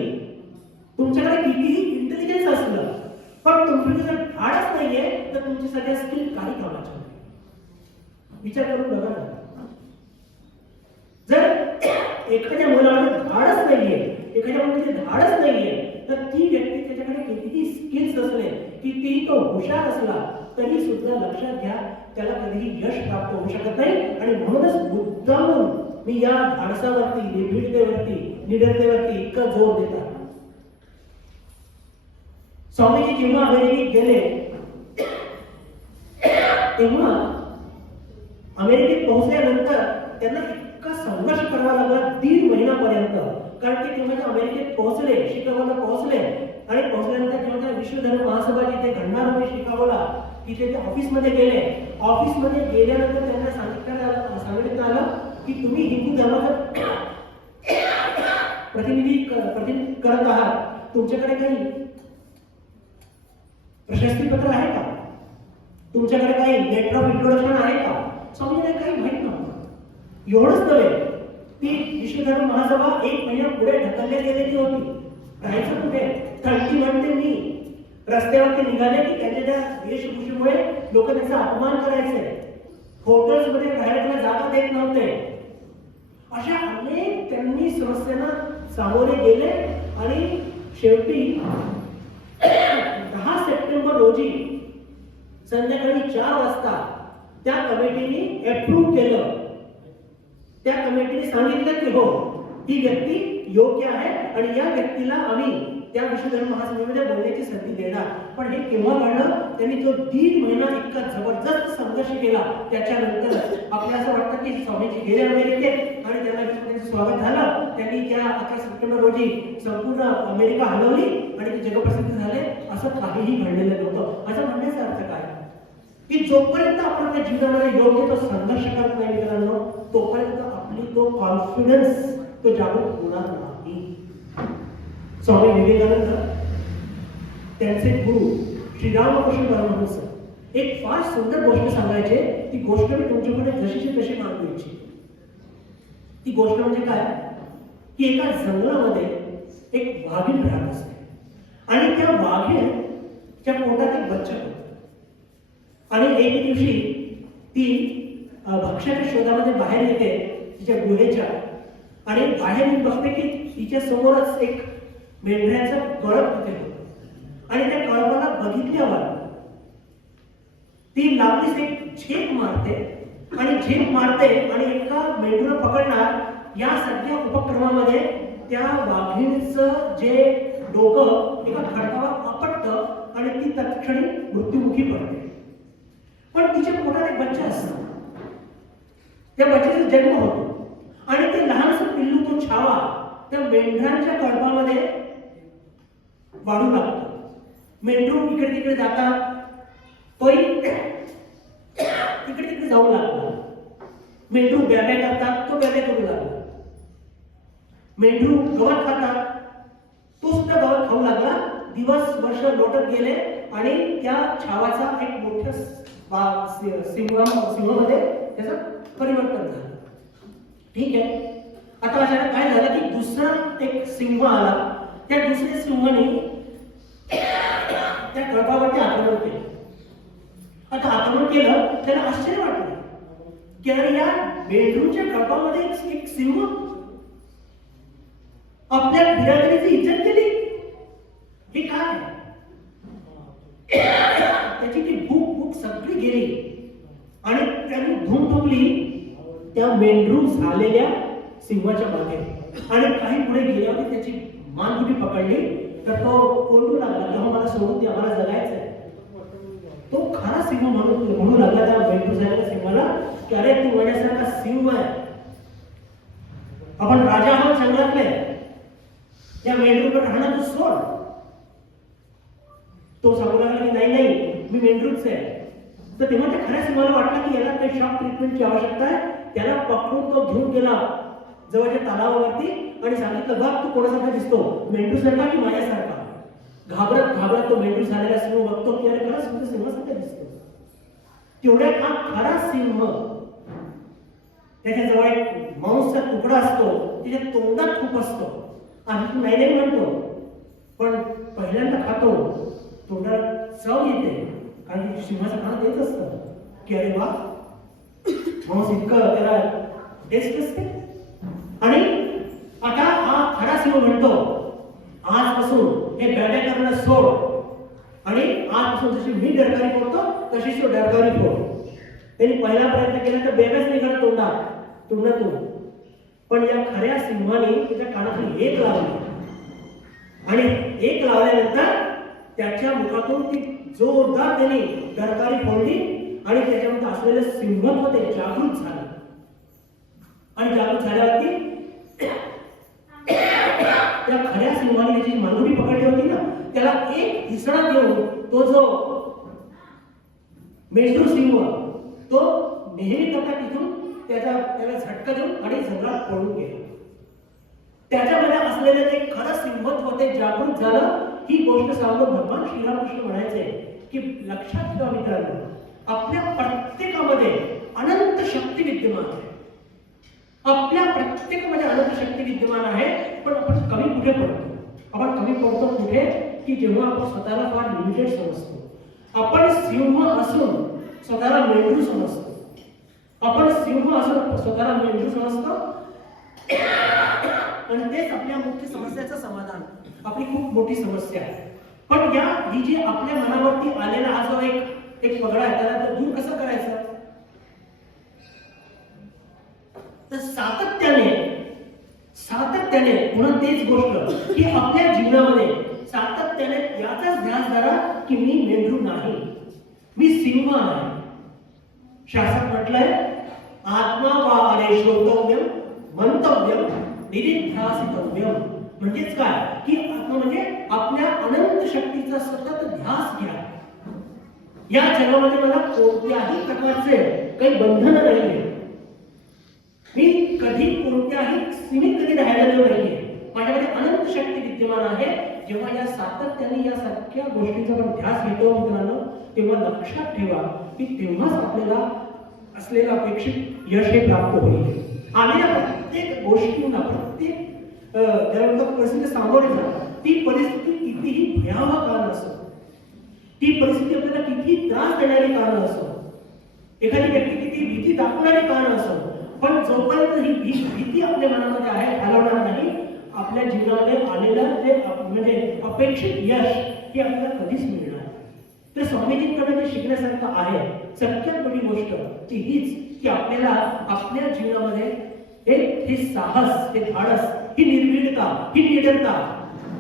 तुमच्याकडे कितीही इंटेलिजन्स असलं, पण तुमच्याकडे जर धाडस नाहीये तर तुमची सगळ्या स्किल काही कामाच्या नाही. विचार करून बघा ना. जर एखाद्या मुलामध्ये धाडस नाहीये, एखाद्या मुलामध्ये धाडस नाहीये, तर ती व्यक्ती त्याच्याकडे कितीही स्किल्स असले, कितीही तो हुशार असला, तरी सुद्धा लक्षात घ्या त्याला कधीही यश प्राप्त होऊ शकत नाही. आणि म्हणूनच मुद्दामून मी या धाडसावरती, निर्भीडतेवरती, निडरतेवरती इतका जोर देतात. स्वामीजी जेव्हा अमेरिकेत गेले तेव्हा अमेरिकेत पोहोचल्यानंतर त्यांना इतका संघर्ष करावा लागला 1.5 महिन्यापर्यंत. कारण की तेव्हा ते अमेरिकेत पोहोचले, शिकागोला पोहोचले आणि पोहोचल्यानंतर जेव्हा विश्वधर्म महासभा जिथे घडणार होती शिकागोला, तिथे ते ऑफिसमध्ये गेले. ऑफिसमध्ये गेल्यानंतर त्यांना सांगितलं आलं की तुम्ही हिंदू धर्माचं प्रतिनिधी करत आहात, तुमच्याकडे काही प्रशस्तीपत्र आहे का, तुमच्याकडे काही लेटर ऑफ इंट्रोडक्शन आहे का? स्वामींना काही माहित नव्हतं. एवढंच नव्हे, ती विश्वधर्म महासभा 1 महिना पुढे ढकलल्या गेलेली होती. राहायचं कुठे? थंडी म्हणते मी रस्त्यावरती निघाले की त्यांच्या त्या वेशभूषेमुळे लोक त्यांचा अपमान करायचे. हॉटेल्स मध्ये राहायला जागा देत नव्हते. अशा अनेक त्यांनी समस्यांना सामोरे गेले आणि शेवटी 10 सप्टेंबर रोजी संध्याकाळी 4 वाजता त्या कमिटीने अप्रूव्ह केलं. त्या कमिटीने सांगितलं की हो, ही व्यक्ती योग्य आहे आणि या व्यक्तीला आम्ही त्या विश्वधर्म महासभेमध्ये बोलण्याची संधी देणार. पण हे केव्हा घडलं? त्यांनी जो 1.5 महिना इतका जबरदस्त संघर्ष केला. त्याच्यानंतर आपल्याला असं वाटतं की स्वामीजी गेले अमेरिकेत आणि त्यांचं स्वागत झालं. त्यांनी त्या 11 सप्टेंबर रोजी संपूर्ण अमेरिका हलवली आणि ते जगप्रसिद्ध झाले. असं काहीही घडलेलं नव्हतं. असं म्हणण्याचा अर्थ काय की जोपर्यंत आपण त्या जीवनामध्ये योग्य तो संघर्ष करत नाही मित्रांनो, तोपर्यंत आपली कॉन्फिडन्स तो जागृत होणार नाही. स्वामी विवेकानंद त्यांचे गुरु श्रीरामकृष्ण परमहंस एक फार सुंदर गोष्ट सांगायचे. ती गोष्ट मी तुमच्याकडे जशीची तशी मांडू इच्छिते. ती गोष्ट म्हणजे काय की एका जंगलामध्ये एक वाघीण राहत असते आणि त्या वाघीणच्या पोटात एक बच्चा होता. आणि एक दिवशी ती भक्ष्याच्या शोधामध्ये बाहेर येते तिच्या गुहेच्या आणि बाहेर येऊन बघते की तिच्या समोरच एक मेंढऱ्याचं कळप तिथे होतं आणि त्या कळपाला बघितल्यावर ती लागलीच एक झेप मारते आणि झेप मारते आणि एका मेंढूला पकडणार या सगळ्या उपक्रमामध्ये त्या वाघिणीचं जे डोकं एका खडकावर आपटतं आणि ती तत्क्षणी मृत्युमुखी पडते. पण तिच्या पोटात एक बच्चा असतो. त्या बच्चाचा जन्म होतो आणि ते लहानसं पिल्लू तो छावा त्या मेंढरांच्या कळपामध्ये वाढू लागतो. मेंढरू इकडे तिकडे जातात, तोही तिकडे तिकडे जाऊ लागला. मेंढरू ब्याब्या करतात, तो ब्याब्या करू लागला. मेंढरू गवत खातात, तो सुद्धा गवत खाऊ लागला. दिवस वर्ष लोटत गेले आणि त्या छावाचा एक मोठ्या सिंहामध्ये त्याचं परिवर्तन झालं. ठीक आहे. आता अचानक काय झालं की दुसरा एक सिंह आला. त्या दुसऱ्या सिंहाने त्या कळपावरती आक्रमण केलं. आता आक्रमण केलं त्याला आश्चर्य वाटलं की अरे या मेंढरूच्या कळपामध्ये एक सिंह आपल्या बिरादरीची इज्जत केली. हे काय? त्याची ती भूक सगळी गेली आणि त्याने धूम ठोकली त्या मेंढरू झालेल्या सिंहाच्या मागे आणि काही पुढे गेल्यावर त्याची मानगुटी पकडली तर तो ओरडू लागला की मला सोडून दे, आम्हाला जगायचंय. तो खरा सिंह म्हणू लागला त्या मेंढरू झालेल्या सिंहाला की अरे तू माझ्यासारखा सिंह आहे, आपण राजा आहोत जंगलातले, या मेंढरूकडे राहणं तू सोड. तो सांगू लागला की नाही नाही मी मेंढरूच आहे. तर तेव्हा त्या खऱ्या सिंहाला वाटलं की याला काही शॉक ट्रीटमेंटची आवश्यकता आहे. त्याला पकडून तो घेऊन गेला जवळच्या तलावावरती आणि सांगितलं बघ तू कोणासारखा दिसतो, मेंढरू सारखा की माझ्यासारखा. घाबरत घाबरत तो मेंढरू झालेला सिंह बघतो की अरे खरंच तुझ्या सिंहासारखा दिसतो. तेवढ्यात हा खरा सिंह त्याच्याजवळ एक मांसचा तुकडा असतो, त्याच्या तोंडात खूप असतो. आधी तू नाही नाही म्हणतो पण पहिल्यांदा खातो, तोंडाला चव येते कारण सिंहाचं खाणं तेच असतं की अरे वा मांस इतकं त्याला टेस्ट असते. आणि आता हा खरा सिंह म्हणतो आजपासून हे बॅड्या करणं सोड आणि आजपासून जशी मी डरकारी फोडतो तशीच तो डरकारी फोड. त्यांनी पहिला प्रयत्न केला तर बेबॅच निघाला तोंडातून. पण या खऱ्या सिंहाने त्याच्या कानातून एक लावली आणि एक लावल्यानंतर त्याच्या मुखातून ती जोरदार त्याने डरकारी फोडली आणि त्याच्यामध्ये असलेलं सिंहत्व ते जागृत झालं. आणि जागृत झाल्यावरती त्या खऱ्या सिंहाने त्याची मांगुरी पकडली होती ना त्याला एक इसणा देऊन तो जो मेंढरू सिंह तो नेहमी करता तिथून त्याला झटका देऊन आणि जंगलात पळून गेला. त्याच्यामध्ये असलेलं जे खरं सिंहत्व ते जागृत झालं. ही गोष्ट सांगून भगवान श्रीरामकृष्ण म्हणायचे की लक्षात ठेवा मित्रांनो, आपल्या प्रत्येकामध्ये अनंत शक्ती विद्यमान आहे. आपल्या प्रत्येकामध्ये अनंत शक्ती विद्यमान आहे. पण आपण कमी कुठे पडतो? आपण कमी पडतो कुठे की जेव्हा आपण स्वतःला फार लिमिटेड समजतो. आपण सिंह असून स्वतःला मेंढरू समजतो. आपण सिंह असून स्वतःला मेंढरू समजतो आणि तेच आपल्या मुख्य समस्याचं समाधान, आपली खूप मोठी समस्या आहे. पण ही जी आपल्या मनावरती आलेला हा जो एक पगडा आहे त्याला दूर कसं करायचं? तर सातत्याने पुन्हा तेच गोष्ट की आपल्या जीवनामध्ये सातत्याने याचाच ध्यास धरा की मी मेंढरू नाही, मी सिंह आहे. शास्त्रात म्हटलंय आत्मा वाहने श्रोतव्यम मंतव्यम निधिध्यासितव्यम. म्हणजेच काय की आत्मा म्हणजे आपल्या अनंत शक्तीचा सतत ध्यास घ्या. या जगामध्ये मला कोणत्याही प्रकारचे काही बंधन नाहीये. मी कधी कोणत्या कोणत्याही सीमित कधी राहिलेलं नाहीये. माझ्याकडे अनंत शक्ती विद्यमान आहे. जेव्हा या सातत्याने या सगळ्या गोष्टींचा आपण ध्यास घेतो मित्रांनो, तेव्हा लक्षात ठेवा की तेव्हाच आपल्याला असलेलं अपेक्षित यश हे प्राप्त होईल. आलेल्या प्रत्येक गोष्टींना, प्रत्येक ज्या परिस्थिती सामोरे जा, ती परिस्थिती कितीही भयावह कारण असो, ती परिस्थिती आपल्याला किती त्रास देणारी कारण असो, एखादी व्यक्ती किती भीती दाखवणारी कारण असो, पण जोपर्यंत ही भीती आपल्या मनामध्ये आहे, हलवणार नाही, आपल्या जीवनामध्ये आलेलं जे म्हणजे अपेक्षित यश हे आपल्याला कधीच मिळणार. तर स्वामीजींकडे जे शिकण्यासारखं आहे सगळ्यात मोठी गोष्ट ती हीच की आपल्याला आपल्या जीवनामध्ये हे साहस, हे धाडस, ही निर्भीडता, ही निडरता,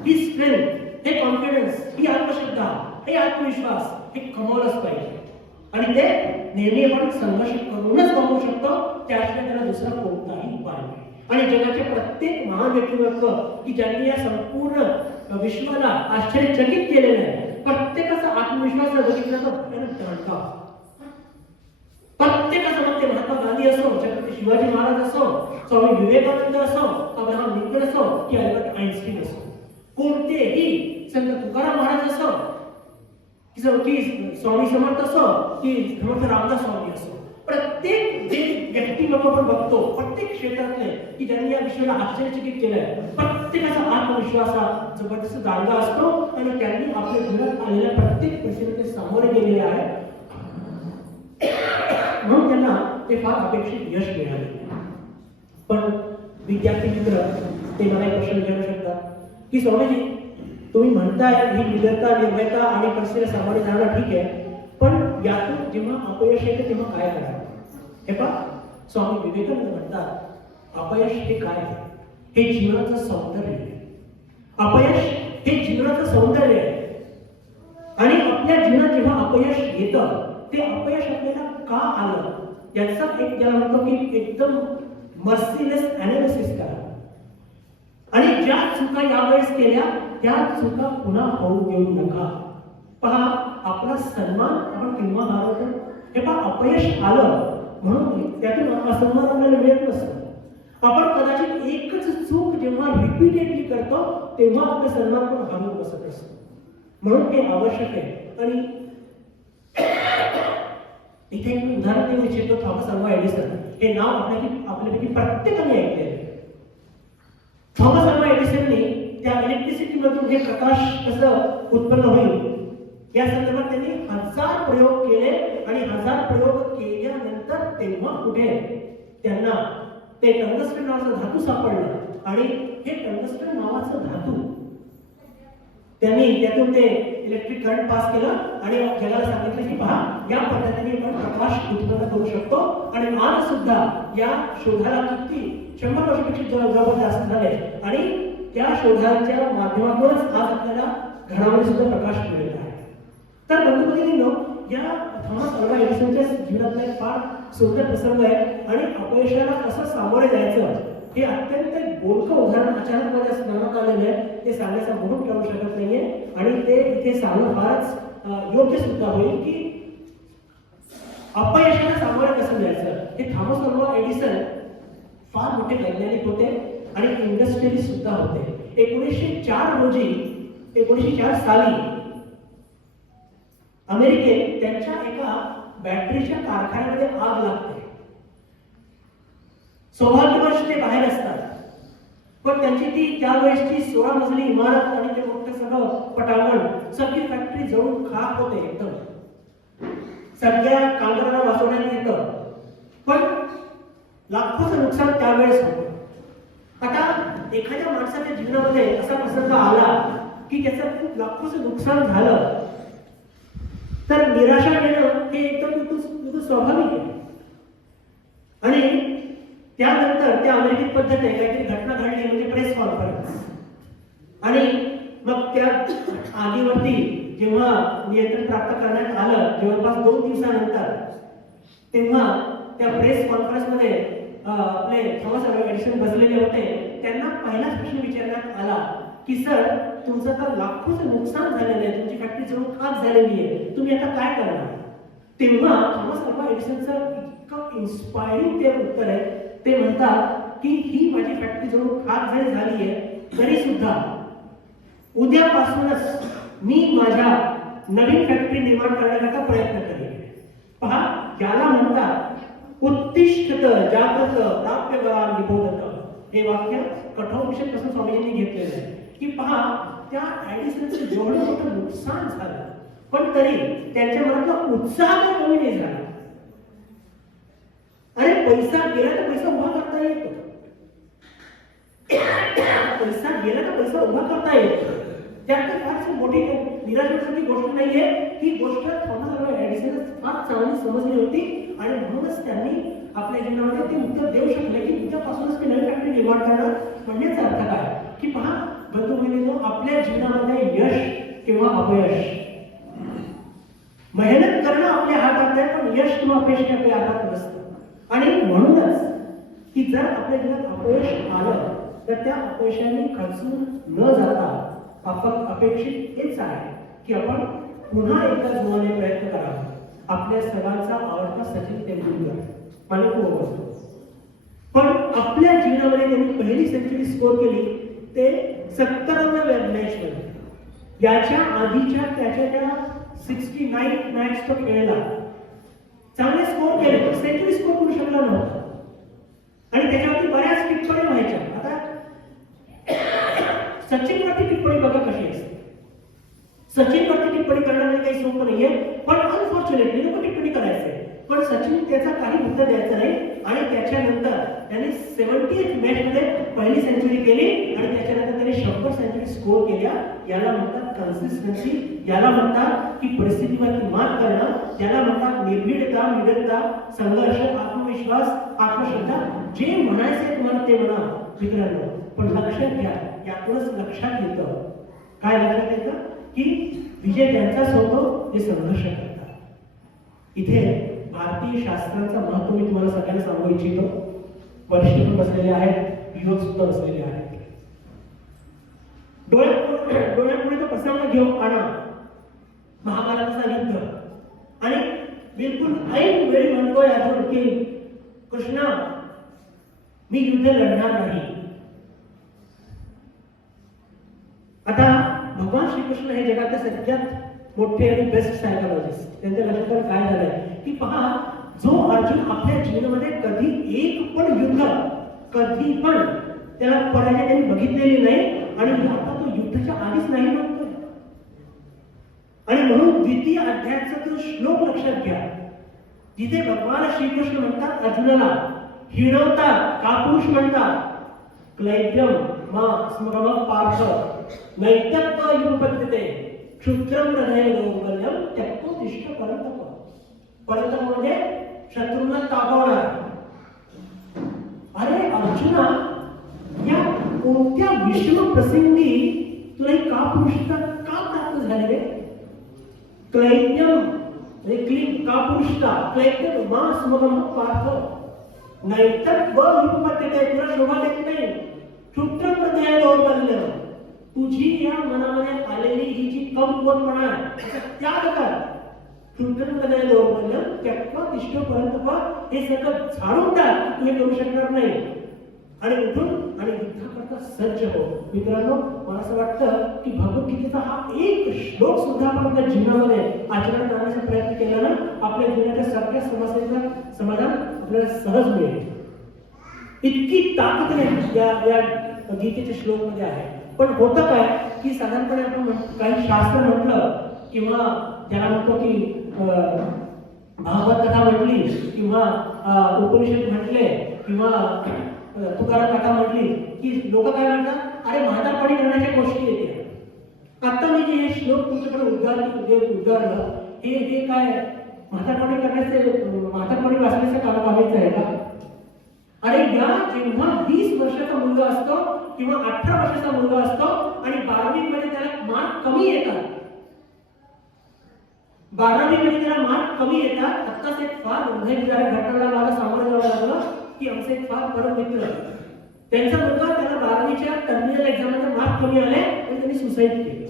ही स्ट्रेंथ, हे कॉन्फिडन्स, ही आत्मश्रद्धा, हे आत्मविश्वास हे कमवलंच पाहिजे. आणि ते नेहमी आपण संघर्ष करूनच कमवू शकतो. त्याशिवाय त्याला दुसरा कोणताही उपाय नाही. आणि जगाचे प्रत्येक महान व्यक्तिमत्व की ज्यांनी या संपूर्ण विश्वाला आश्चर्यचकित केलेलं आहे, प्रत्येकाचा आत्मविश्वास बघितला तर भयानक धडका. प्रत्येकाचं मग ते महात्मा गांधी असो, छत्रपती शिवाजी महाराज असो, स्वामी विवेकानंद असो, अब्राहम लिंकन असो की अल्बर्ट आइन्स्टीन असो, कोणतेही संत तुकाराम महाराज असो की स्वामी समर्थ असो की समर्थ रामदास स्वामी असो, प्रत्येक जे व्यक्तिमत्व आपण बघतो प्रत्येक क्षेत्रातले की ज्यांनी या विश्वाला आश्चर्यचकित केलंय, प्रत्येकाचा आत्मविश्वास हा जबरदस्त दांडगा असतो आणि त्यांनी आपल्या जीवनात आलेल्या प्रत्येक परिस्थितीचे सामोरे गेलेले आहे. म्हणून त्यांना ते फार अपेक्षित यश मिळाले. पण विद्यार्थी मित्र ते मला एक प्रश्न विचारू शकतात की स्वामीजी तुम्ही म्हणताय ही निडरता, निर्भयता आणि परिस्थितीला सामोरे जाणं ठीक आहे, पण यातून जेव्हा अपयश येते तेव्हा काय करावं? हे पहा, स्वामी विवेकानंद म्हणतात अपयश हे काय आहे? हे जीवनाचं सौंदर्य आहे. अपयश हे जीवनाचं सौंदर्य आहे. आणि आपल्या जीवनात जेव्हा अपयश येतं ते अपयश आपल्याला का आलं याचा एक ज्याला म्हणतो की एकदम मर्सीलेस अनालिसिस करा. आणि ज्या चुका यावेळेस केल्या त्या चुका पुन्हा होऊ देऊ नका. पहा, आपला सन्मान आपण केव्हा हरवतो? हे पहा, अपयश आलं म्हणून त्यातून असन्मान आपल्याला मिळत नसतं. आपण कदाचित एकच चूक जेव्हा रिपीटेडली करतो तेव्हा आपला सन्मान पण हरवून बसत असतो. म्हणून हे आवश्यक आहे. आणि इथे एक उदाहरण देऊ इच्छितो, थॉमस अल्वा एडिसन. हे नाव आपल्यापैकी प्रत्येकाने ऐकले. थॉमस अल्वा एडिसनने त्या इलेक्ट्रिसिटी मधून हे प्रकाश कसं उत्पन्न होईल या संदर्भात त्यांनी 1000 प्रयोग केले आणि 1000 प्रयोग केल्यानंतर तेव्हा कुठे त्यांना ते टंगस्टन नावाचं धातू सापडलं. आणि हे टंगस्टन नावाचं धातू त्यांनी त्यातून ते इलेक्ट्रिक करंट पास केलं आणि जगाला सांगितलं की पहा, या पद्धतीने आपण प्रकाश उत्पन्न करू शकतो. आणि आज सुद्धा या शोधाला किती 100 वर्षापेक्षा जास्त झाले आणि त्या शोधाच्या माध्यमातूनच आज आपल्याला घरामध्ये सुद्धा प्रकाश मिळत आहे. तर बंधू या थॉमस अल्वा एडिसनच्या जीवनातला एक फार सुंदर प्रसंग आहे. आणि अपयशाला कसं सामोरे जायचं हे अत्यंत बोलकं उदाहरण अचानक माझ्या स्मरणात आलेलं आहे. ते सांगायचा म्हणून ठेवू शकत नाहीये आणि ते इथे सांगणं फारच योग्य सुद्धा होईल की अपयशाला सामोरे कसं जायचं. हे थॉमस अल्वा एडिसन फार मोठे वैज्ञानिक होते आणि इंडस्ट्रियलिस्ट सुद्धा होते. 1904 साली अमेरिकेत त्यांच्या एका बॅटरीच्या कारखान्यामध्ये आग लागते. सौभाग्यवश ते बाहेर असतात, पण त्यांची ती त्यावेळेसची 16 मजली इमारत आणि ते मोठं सगळं पटांगण, सगळी फॅक्टरी जळून खाक होते. एकदम सगळ्या कामगारांना वाचवण्यात येतं, पण लाखोचं नुकसान त्यावेळेस होतं. आता एखाद्या माणसाच्या जीवनामध्ये असा प्रसंग आला की त्याचं खूप लाखोचं नुकसान झालं तर निराशा येणं हे एकदम स्वाभाविक आहे. आणि त्यानंतर त्या अमेरिकेत पद्धत आहे, काहीतरी घटना घडली म्हणजे प्रेस कॉन्फरन्स. आणि मग त्या आगीवरती जेव्हा नियंत्रण प्राप्त करण्यात आलं जवळपास 2 दिवसानंतर, तेव्हा त्या प्रेस कॉन्फरन्समध्ये आपले थॉमस अल्वा एडिसन बसलेले होते. त्यांना पहिलाच प्रश्न विचारण्यात आला की सर, तुमचं तर लाखोचं नुकसान झालेलं आहे, तुमची फॅक्टरी जवळ खाक झालेली आहे, तुम्ही आता काय करणार? तेव्हा थॉमस अल्वा एडिसनचं इतकं इन्स्पायरिंग ते उत्तर आहे. ते म्हणतात की ही माझी फॅक्टरी जवळ खाक जरी झाली आहे तरी सुद्धा उद्यापासूनच मी माझ्या नवीन फॅक्टरी निर्माण करण्याचा प्रयत्न करेन. पहा, याला म्हणतात उत्तिष्ठत जागृत प्राप्यगान निबोधत. हे वाक्य कठोपनिषद स्वामीजींनी घेतलेलं आहे की पहा, त्या ऍडिसनचं जेवढं मोठं नुकसान झालं पण तरी त्यांच्या मनातला उत्साह काही कमी नाही झाला. अरे पैसा गेला तर पैसा उभा करता येतो, पैसा गेला तर पैसा उभा करता येतो. त्यात फारशी मोठी निराशेची गोष्ट नाहीये. ही गोष्ट थॉमस अल्वा एडिसन फार चांगली समजली होती आणि म्हणूनच त्यांनी आपल्या जीवनामध्ये ते उत्तर देऊ शकले की उद्यापासूनच ते नवीन फॅक्टरी निर्माण करणार. म्हणण्याचा अर्थ काय की पहा बंधू भगिनींनो, आपल्या जीवनामध्ये यश किंवा अपयश, मेहनत करणं आपल्या हातात आहे पण यश किंवा अपयश आपल्या हातात नसतं. आणि म्हणूनच की जर आपल्या जीवनात अपयश आलं तर त्या अपयशाने खचून न जाता आपण अपेक्षित हेच आहे की आपण पुन्हा एकदा जोमाने प्रयत्न करावा. आपल्या सर्वांचा आवडता सचिन तेंडुलकर मला खूप आवडतो, पण आपल्या जीवनामध्ये त्यांनी पहिली सेंचुरी स्कोर केली ते 70व्या मॅच मध्ये. याच्या आधीच्या त्याच्या त्या 69 मॅच तो खेळला, चांगले स्कोर केले पण सेंचुरी स्कोर करू शकला नव्हता आणि त्याच्यावरती बऱ्याच टिप्पणी व्हायच्या. आता सचिनवरती टिप्पणी बघा कशी असते. सचिनवरती टिप्पणी करण्यामध्ये काही सोपं नाहीये, पण अनफॉर्च्युनेटली लोक टिप्पणी करायचे पण सचिन त्याचा काही उत्तर द्यायचं नाही. आणि त्याच्यानंतर त्याने 70th मॅच मध्ये पहिली सेंचुरी केली आणि त्याच्यानंतर त्याने 100 सेंचुरी स्कोर केल्या. याला म्हणतात कन्सिस्टन्सी, याला म्हणतात की परिस्थितीवरती मात करणं, याला म्हणतात निर्भीडता, निडरता, संघर्ष, आत्मविश्वास, आत्मश्रद्धा. जे म्हणायचे तुम्हाला ते म्हणा मित्रांनो, पण लक्षात घ्या, यातूनच लक्षात येतं काय लक्षात येतं की विजय त्यांचाच होतो जे संघर्ष करतात. इथे भारतीय शास्त्रांचं महत्व मी तुम्हाला सगळ्यांना सांगू इच्छितो. वरिष्ठ पण बसलेले आहेत, युवक सुद्धा बसलेले आहेत. डोळ्यापुढे तो प्रसंग घेऊन आणा, महाभारताचा युद्ध, आणि बिलकुल ऐन वेळी म्हणतोय अर्जुन की कृष्णा मी युद्ध लढणार नाही. आता भगवान श्रीकृष्ण हे जगातले सगळ्यात मोठे आणि बेस्ट सायकोलॉजिस्ट, त्यांच्या लक्षात काय झालंय की पहा, जो अर्जुन आपल्या जीवनामध्ये कधी एक पण युद्ध, कधी पण त्याला पराजय त्यांनी बघितलेली नाही आणि आता तो युद्धाच्या आधीच नाही म्हणतोय. आणि म्हणून द्वितीय अध्यायाचा तो श्लोक लक्षात घ्या, जिथे भगवान श्रीकृष्ण म्हणतात अर्जुनाला, हिणवतात, कापुरुष म्हणतात, क्लैब्यम मा स्मरम पार्थ नैत्यत्व युपपद्यते क्षुद्रम हृदय दौर्बल्यम त्यक्तोत्तिष्ठ परंतप. परंतप म्हणजे शत्रूंना ताबवणार. अरे अर्जुना, या कोणत्या विषम प्रसंगी तुला ही कापुरुषता का प्राप्त झाली रे? क्लैब्यम कापुरुषता, क्लैब्यम मा स्मरम पार्थ नैत्यत्व युपपद्यते, तुला शोभा देत नाही. क्षुद्रम हृदय दौर्बल्य, तुझी या मनामध्ये आलेली ही जी कमकुवतपणा आहे त्याचा त्याग कर. क्षुद्रम हृदय दौर्बल्य त्यक्त्वा तिष्ठ परंतप, हे सगळं झाडून टाक, तू हे करू शकणार नाही आणि उठून आणि युद्धाकरता सज्ज हो. मित्रांनो, मला असं वाटतं की भगवद्गीतेचा हा एक श्लोक सुद्धा आपण आपल्या जीवनामध्ये आचरण करण्याचा प्रयत्न केला ना, आपल्या जीवनाच्या सगळ्या समस्यांचं समाधान आपल्याला सहज मिळेल. इतकी ताकद या गीतेच्या श्लोक मध्ये आहे. पण होतं काय की साधारणपणे आपण काही शास्त्र म्हटलं किंवा ज्याला म्हणतो की भागवत कथा म्हटली किंवा उपनिषद म्हटले किंवा तुकाराम कथा म्हटली की लोक काय म्हणतात, अरे म्हातारपणी करण्याच्या गोष्टी येते. आता मी जे हे श्लोक तुमच्याकडे उद्गारलं हे काय म्हातारपणी करण्याचे, म्हातारपणी वाचण्याचं कालावधीचं आहे का? अरे या जेव्हा 20 वर्षाचा मुलगा असतो किंवा 18 वर्षाचा मुलगा असतो आणि 12वी मध्ये त्याला मार्क कमी येतात, 12वी मध्ये त्याला मार्क कमी येतात. आत्ताच एक फार दुर्दैवी घटनेला मला सामोरं जावं लागलं की आमचे एक फार परम मित्र, त्यांचा मुलगा, त्याला 12वीच्या टर्मिनल एक्झाममध्ये मार्क कमी आले आणि त्यांनी सुसाईड केलं.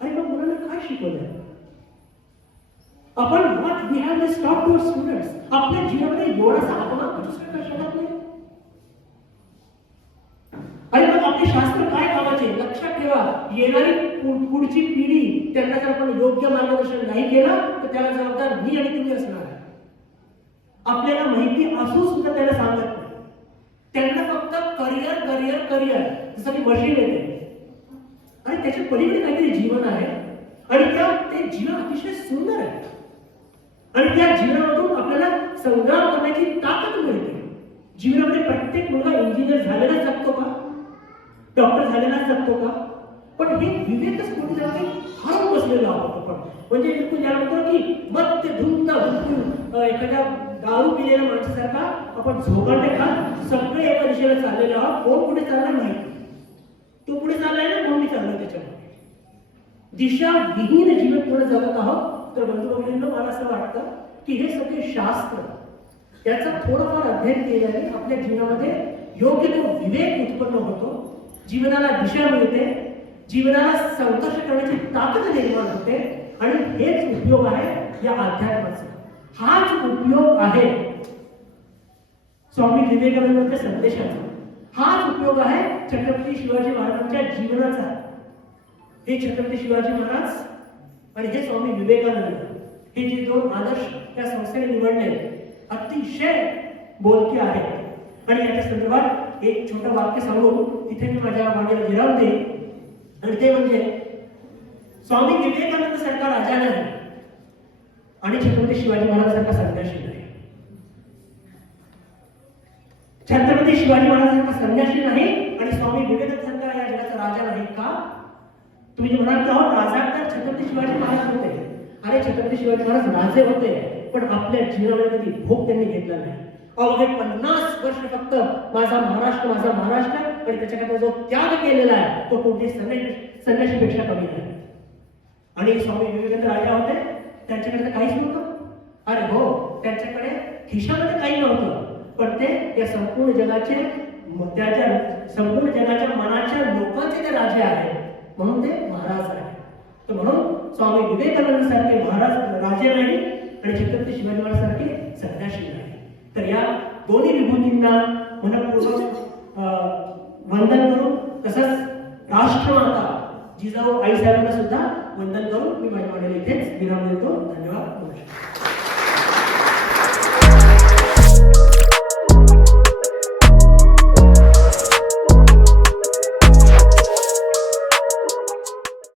आणि मग मुलांना काय शिकवलं आपण? व्हॉट वी हॅव टॉट टू स्टुडंट्स. आपल्या जीवनामध्ये एवढासा अपमान करू शकत नाही. बघा येणारी पुढची पिढी त्यांना जर आपण योग्य मार्गदर्शन नाही केलं तर त्याला जबाबदार मी आणि तुम्ही असणार आहे. आपल्याला माहिती असून सुद्धा त्याला सांगत नाही. त्यांना फक्त करिअर करिअर करिअर जसं की मशीन येते आणि त्याच्या पलीकडे काहीतरी जीवन आहे आणि ते जीवन अतिशय सुंदर आहे आणि त्या जीवनामधून आपल्याला संग्राम करण्याची ताकद मिळते. जीवनामध्ये प्रत्येक मुलगा इंजिनियर झालेला जगतो का, डॉक्टर झालेला जगतो का? पण हे विवेकच कुठे जाते हरवून बसलेलो आहोत आपण. म्हणजे बिलकुल ज्याला म्हणतो की मत धुंद बिलकुल एखाद्या दारू पिलेल्या माणसासारखा आपण झोकांडे खात सगळे एका दिशेला चाललेले आहोत. कोण कुठे चालला नाही, तो पुढे चाललाय ना म्हणून मी चाललोय त्याच्यामध्ये. दिशा विहीन जीवन पुढे जगत आहोत. तर बंधू भगिनींनो, मला असं वाटतं की हे सगळे शास्त्र याचा थोडाफार अध्ययन केल्याने आपल्या जीवनामध्ये योग्य तो विवेक उत्पन्न होतो, जीवनाला दिशा मिळते, जीवनाला संघर्ष करण्याची ताकद निर्माण होते आणि हेच उपयोग आहे या अध्यात्माचा. हाच उपयोग आहे स्वामी विवेकानंदांच्या संदेशाचा. हाच उपयोग आहे छत्रपती शिवाजी महाराजांच्या जीवनाचा. हे छत्रपती शिवाजी महाराज आणि हे स्वामी विवेकानंद हे जे दोन आदर्श त्या संस्थेने निवडले अतिशय बोलके आहेत. आणि याच्या संदर्भात एक छोटं वाक्य सांगून तिथे मी माझ्या मागेला विराम देईन आणि ते म्हणजे स्वामी विवेकानंद सारखा राजा नाही आणि छत्रपती शिवाजी महाराजांसारखा संन्यासी नाही. छत्रपती शिवाजी महाराजांसारखा संन्यासी नाही आणि स्वामी विवेकानंद सारखा या जगाचा राजा नाही. का? तुम्ही जे म्हणाल आहोत राजा तर छत्रपती शिवाजी महाराज होते. अरे छत्रपती शिवाजी महाराज राजे होते पण आपल्या जीवनामध्ये कधी भोग त्यांनी घेतला नाही. अवघे 50 वर्ष फक्त माझा महाराष्ट्र आणि त्याच्याकडे जो त्याग केलेला आहे तो कोणती संन्याशीपेक्षा कमी नाही. आणि स्वामी विवेकानंद राजा होते, त्यांच्याकडे काहीच नव्हतं. अरे हो, त्यांच्याकडे खिशामध्ये काही नव्हतं पण ते या संपूर्ण जगाच्या मनाच्या लोकांचे ते राजे आहेत म्हणून ते महाराज आहेत. तर म्हणून स्वामी विवेकानंद सारखे महाराज राजे नाही आणि छत्रपती शिवाजी महाराज सारखे संन्यासी नाही. तर या दोन्ही विभूतींना मनपूर्वक वंदन करून तसंच राष्ट्रमाता जिजाऊ आईसाहेबांना सुद्धा वंदन करून मी माझ्या इथेच विराम देतो. धन्यवाद. नमस्कार.